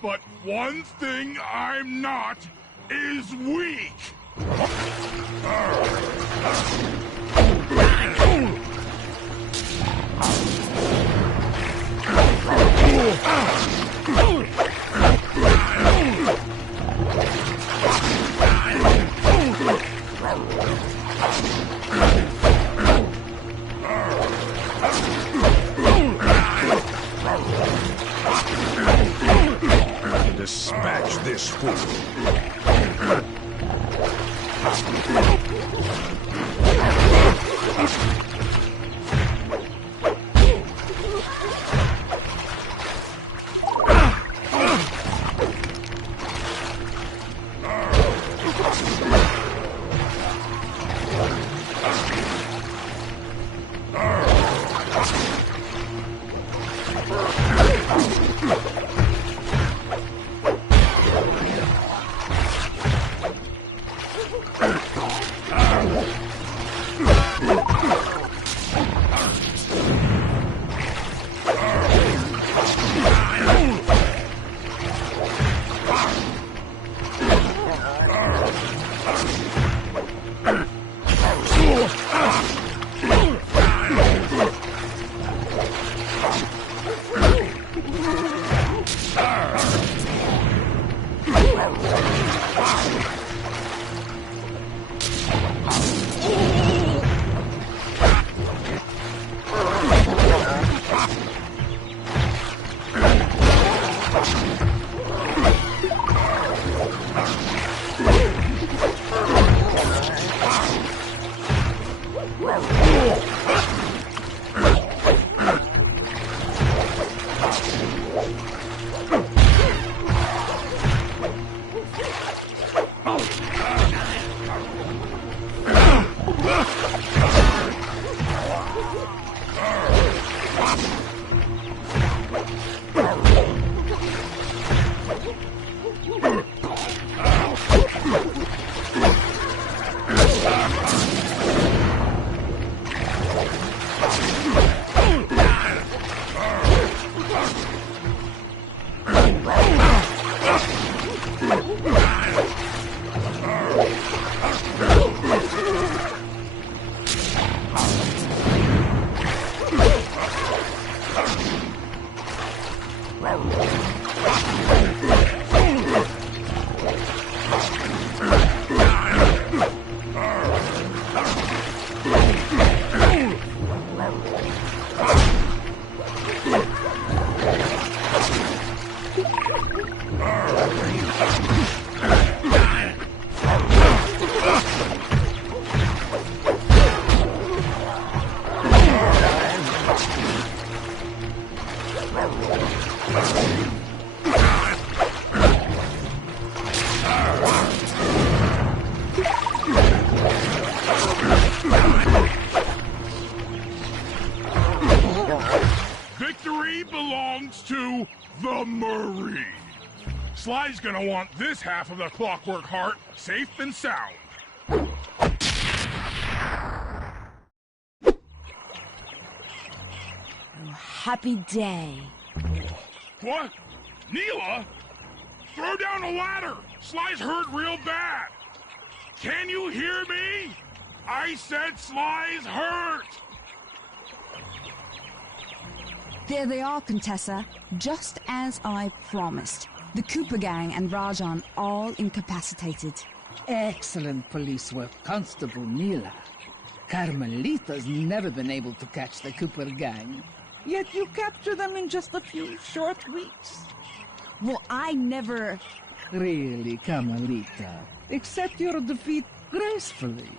but one thing I'm not is weak. Dispatch this fool. Victory belongs to the Murray. Sly's gonna want this half of the Clockwork Heart safe and sound. Oh, happy day. What? Neela? Throw down a ladder! Sly's hurt real bad! Can you hear me? I said Sly's hurt! There they are, Contessa. Just as I promised. The Cooper gang and Rajan all incapacitated. Excellent police work, Constable Neela. Carmelita's never been able to catch the Cooper gang. Yet you captured them in just a few short weeks. Well, I never... Really, Carmelita. Accept your defeat gracefully.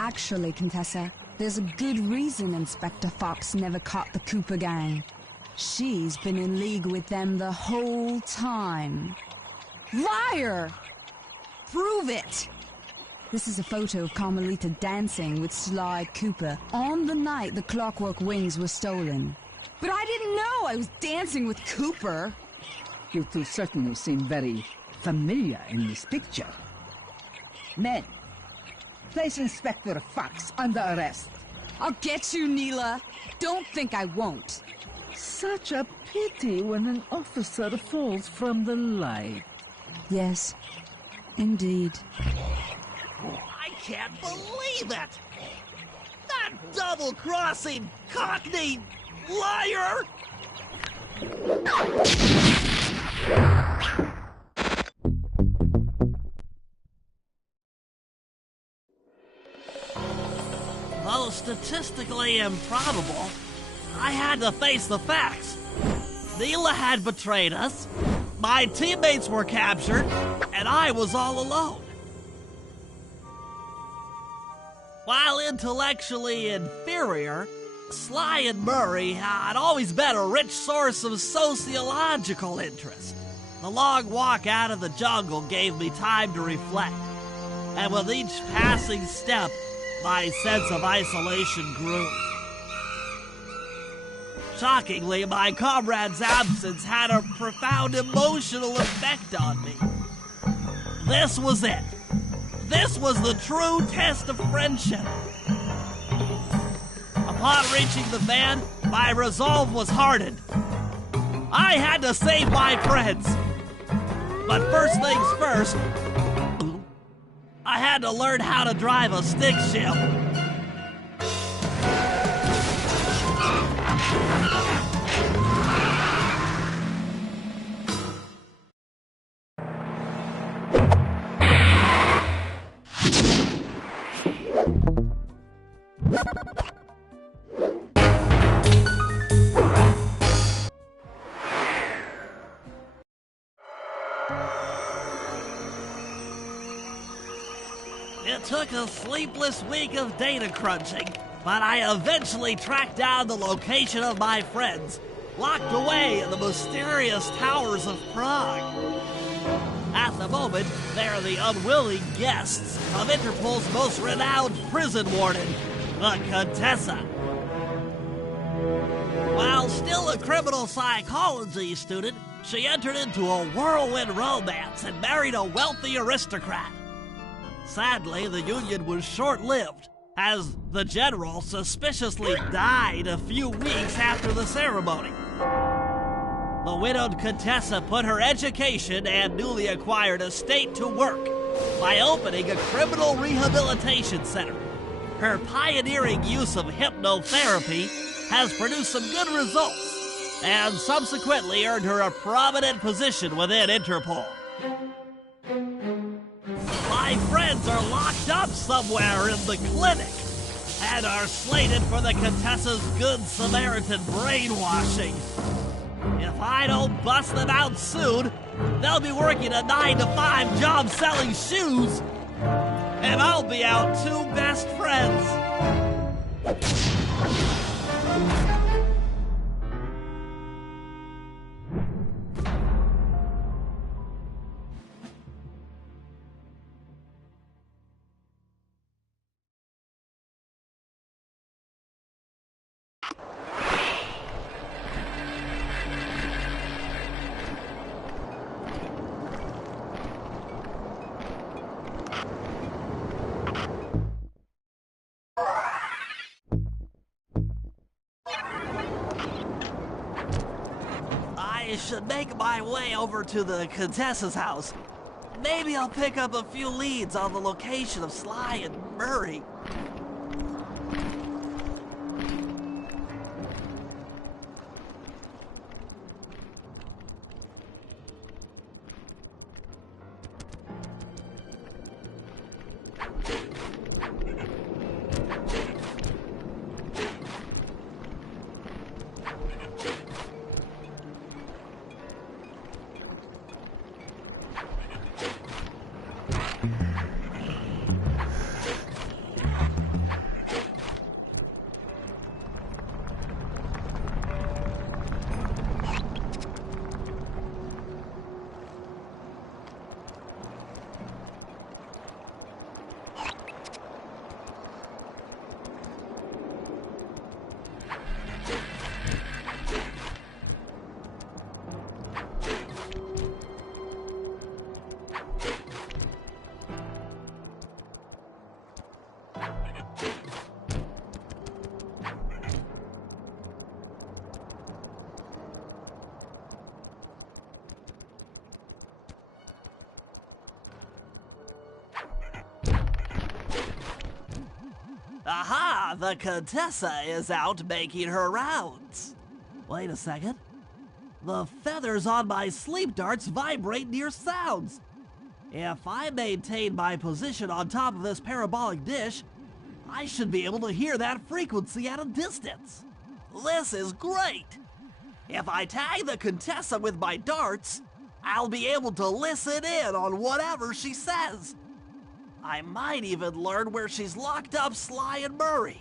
Actually, Contessa, there's a good reason Inspector Fox never caught the Cooper gang. She's been in league with them the whole time. Liar! Prove it! This is a photo of Carmelita dancing with Sly Cooper on the night the Clockwork Wings were stolen. But I didn't know I was dancing with Cooper. You two certainly seem very familiar in this picture. Men, place Inspector Fox under arrest. I'll get you, Neela. Don't think I won't. Such a pity when an officer falls from the light. Yes, indeed. I can't believe it! That double-crossing Cockney liar! Though statistically improbable, I had to face the facts. Neela had betrayed us, my teammates were captured, and I was all alone. While intellectually inferior, Sly and Murray had always been a rich source of sociological interest. The long walk out of the jungle gave me time to reflect, and with each passing step, my sense of isolation grew. Shockingly, my comrade's absence had a profound emotional effect on me. This was it. This was the true test of friendship. Upon reaching the van, my resolve was hardened. I had to save my friends. But first things first, I had to learn how to drive a stick shift. It took a sleepless week of data crunching, but I eventually tracked down the location of my friends, locked away in the mysterious towers of Prague. At the moment, they're the unwilling guests of Interpol's most renowned prison warden, the Contessa. While still a criminal psychology student, she entered into a whirlwind romance and married a wealthy aristocrat. Sadly, the union was short-lived, as the general suspiciously died a few weeks after the ceremony. The widowed Contessa put her education and newly acquired estate to work by opening a criminal rehabilitation center. Her pioneering use of hypnotherapy has produced some good results, and subsequently earned her a prominent position within Interpol. My friends are locked up somewhere in the clinic and are slated for the Contessa's Good Samaritan brainwashing. If I don't bust them out soon, they'll be working a 9-to-5 job selling shoes, and I'll be out two best friends. I should make my way over to the Contessa's house. Maybe I'll pick up a few leads on the location of Sly and Murray. Aha! The Contessa is out making her rounds. Wait a second. The feathers on my sleep darts vibrate near sounds. If I maintain my position on top of this parabolic dish, I should be able to hear that frequency at a distance. This is great! If I tag the Contessa with my darts, I'll be able to listen in on whatever she says. I might even learn where she's locked up Sly and Murray.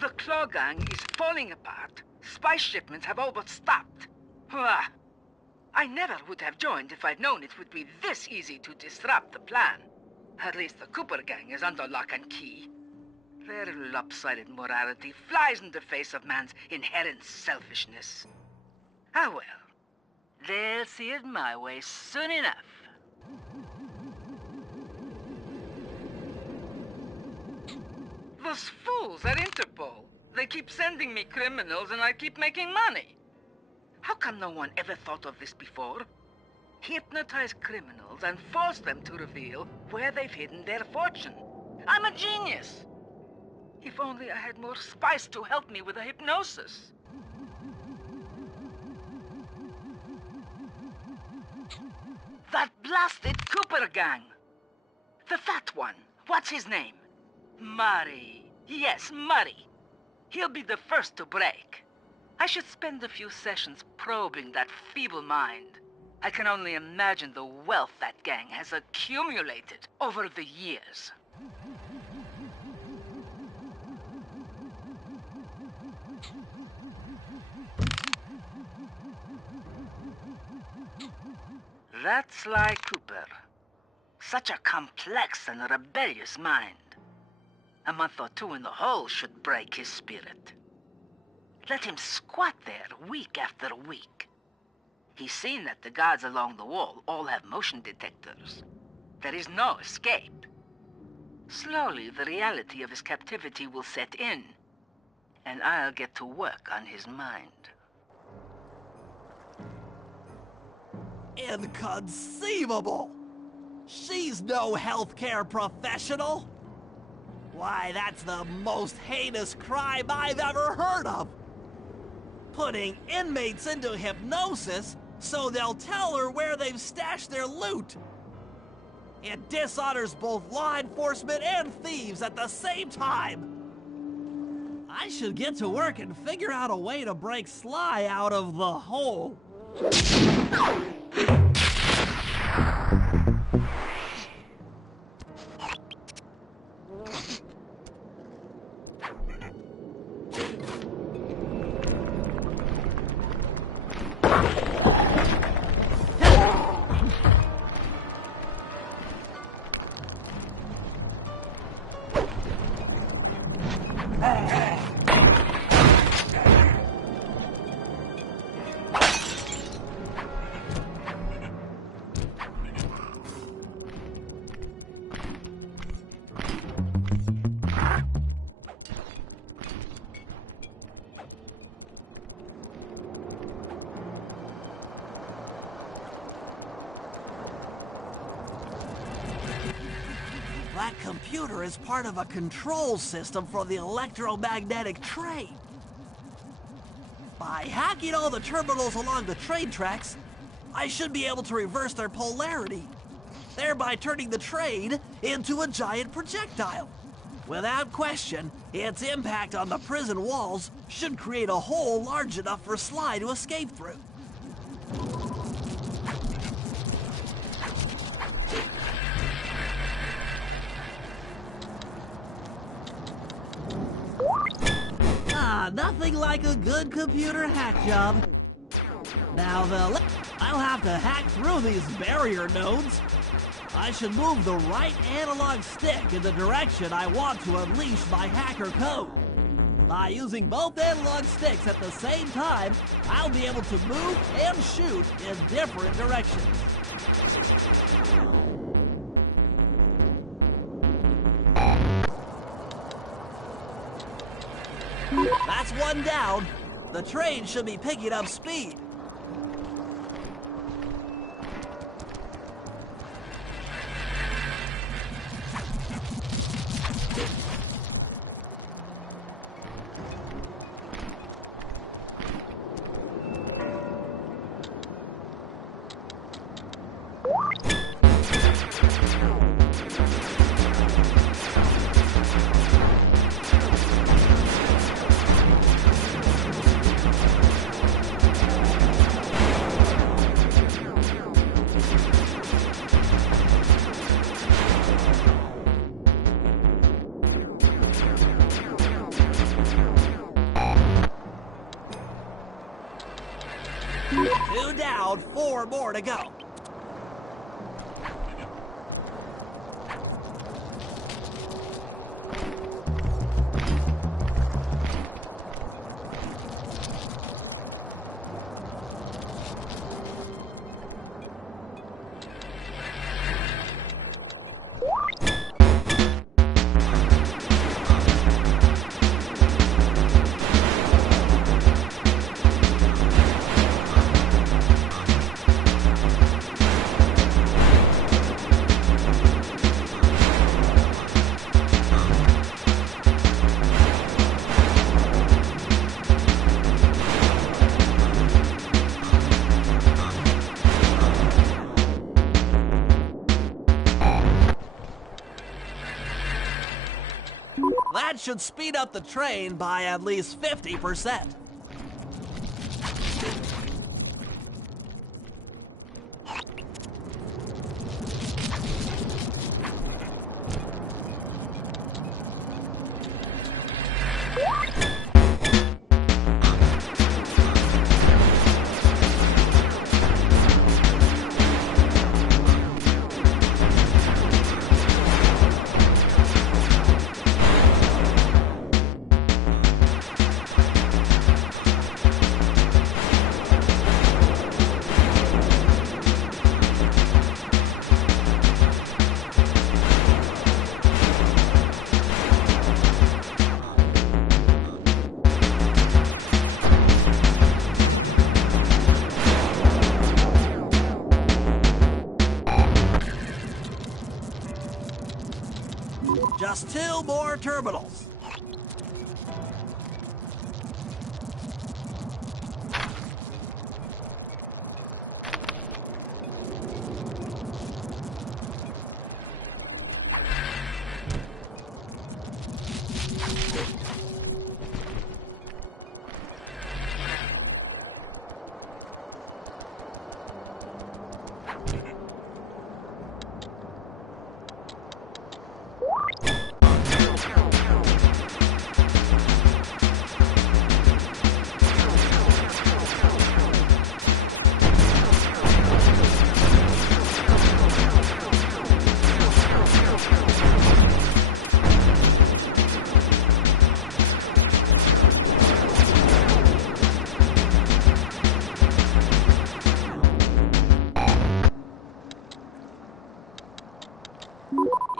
The Claw Gang is falling apart. Spice shipments have all but stopped. Ah, I never would have joined if I'd known it would be this easy to disrupt the plan. At least the Cooper Gang is under lock and key. Their lopsided morality flies in the face of man's inherent selfishness. Ah well. They'll see it my way soon enough. Those fools at Interpol. They keep sending me criminals and I keep making money. How come no one ever thought of this before? Hypnotize criminals and force them to reveal where they've hidden their fortune. I'm a genius. If only I had more spice to help me with the hypnosis. That blasted Cooper Gang! The fat one. What's his name? Murray. Yes, Murray. He'll be the first to break. I should spend a few sessions probing that feeble mind. I can only imagine the wealth that gang has accumulated over the years. That's Sly Cooper. Such a complex and rebellious mind. A month or two in the hole should break his spirit. Let him squat there week after week. He's seen that the guards along the wall all have motion detectors. There is no escape. Slowly, the reality of his captivity will set in, and I'll get to work on his mind. Inconceivable! She's no healthcare professional! Why, that's the most heinous crime I've ever heard of! Putting inmates into hypnosis so they'll tell her where they've stashed their loot! It dishonors both law enforcement and thieves at the same time! I should get to work and figure out a way to break Sly out of the hole. computer is part of a control system for the electromagnetic train. By hacking all the terminals along the train tracks, I should be able to reverse their polarity, thereby turning the train into a giant projectile. Without question, its impact on the prison walls should create a hole large enough for Sly to escape through. Nothing like a good computer hack job. Now I'll have to hack through these barrier nodes. I should move the right analog stick in the direction I want to unleash my hacker code. By using both analog sticks at the same time, I'll be able to move and shoot in different directions. That's one down. The train should be picking up speed. Two down, 4 more to go. That should speed up the train by at least 50%. Just 2 more terminals.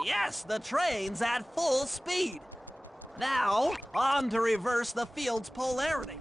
Yes, the train's at full speed. Now, on to reverse the field's polarity.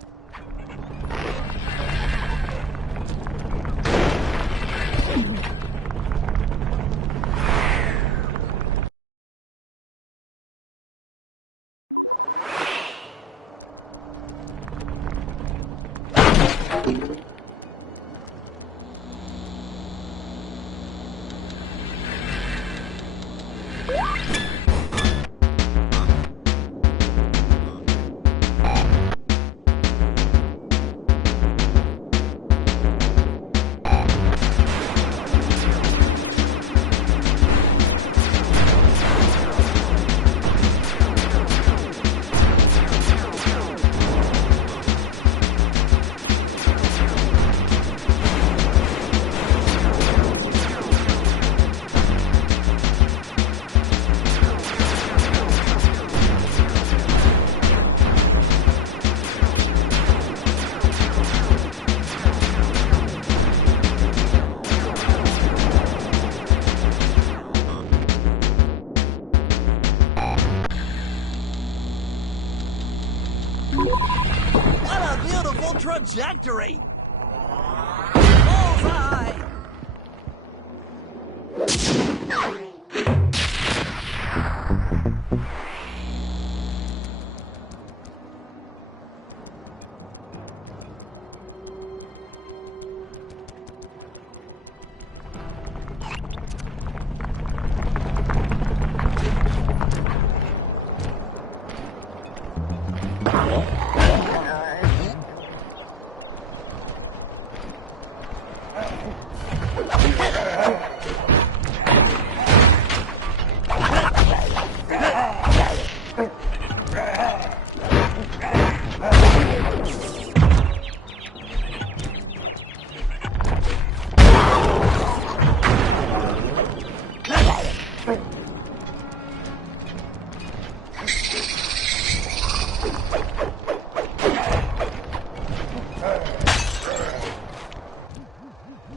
What a beautiful trajectory! Bullseye!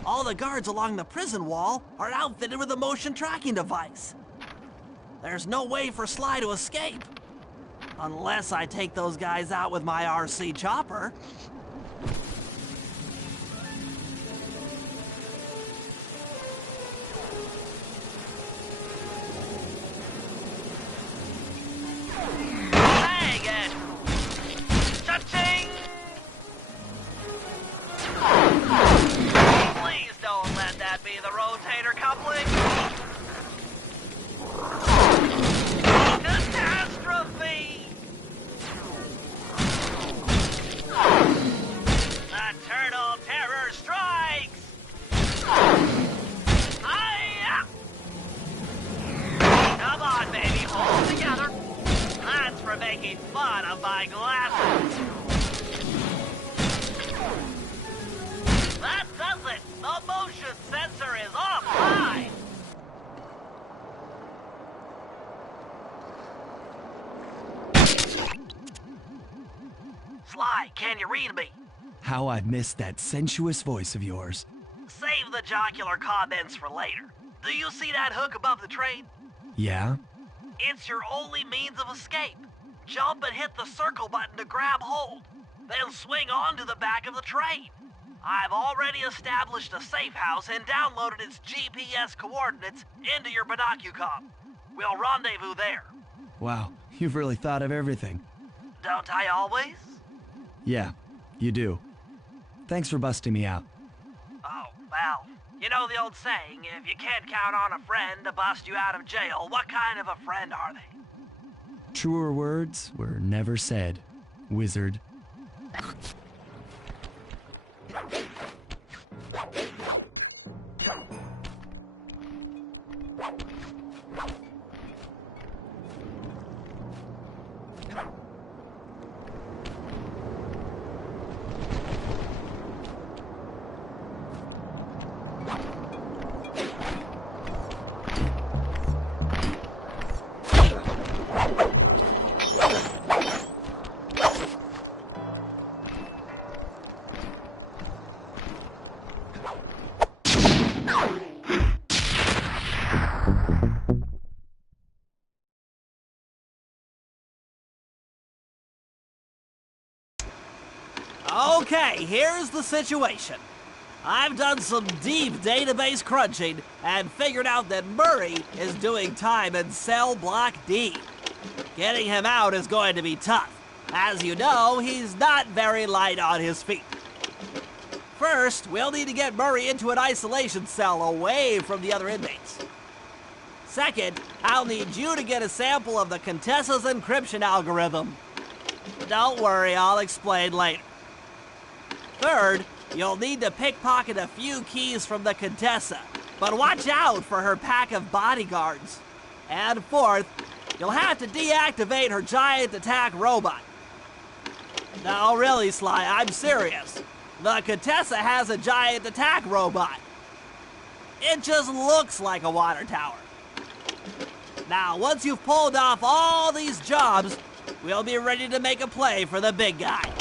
All the guards along the prison wall are outfitted with a motion tracking device. There's no way for Sly to escape. Unless I take those guys out with my RC chopper. Dang it! Cha-ching! Please don't let that be the rotator coupling. Catastrophe! The Turtle Terror strikes! Hi-ya! Come on, baby, hold together. That's for making fun of my glasses. That does it! The motion sensor is offline! Sly, can you read me? How I've missed that sensuous voice of yours. Save the jocular comments for later. Do you see that hook above the train? Yeah? It's your only means of escape. Jump and hit the circle button to grab hold. Then swing onto the back of the train. I've already established a safe house and downloaded its GPS coordinates into your binocucom. We'll rendezvous there. Wow, you've really thought of everything. Don't I always? Yeah, you do. Thanks for busting me out. Oh, well, you know the old saying, if you can't count on a friend to bust you out of jail, what kind of a friend are they? Truer words were never said, wizard. Okay, here's the situation. I've done some deep database crunching and figured out that Murray is doing time in cell block D. Getting him out is going to be tough. As you know, he's not very light on his feet. First, we'll need to get Murray into an isolation cell away from the other inmates. Second, I'll need you to get a sample of the Contessa's encryption algorithm. Don't worry, I'll explain later. Third, you'll need to pickpocket a few keys from the Contessa, but watch out for her pack of bodyguards. And fourth, you'll have to deactivate her giant attack robot. No, really, Sly, I'm serious. The Contessa has a giant attack robot. It just looks like a water tower. Now, once you've pulled off all these jobs, we'll be ready to make a play for the big guy.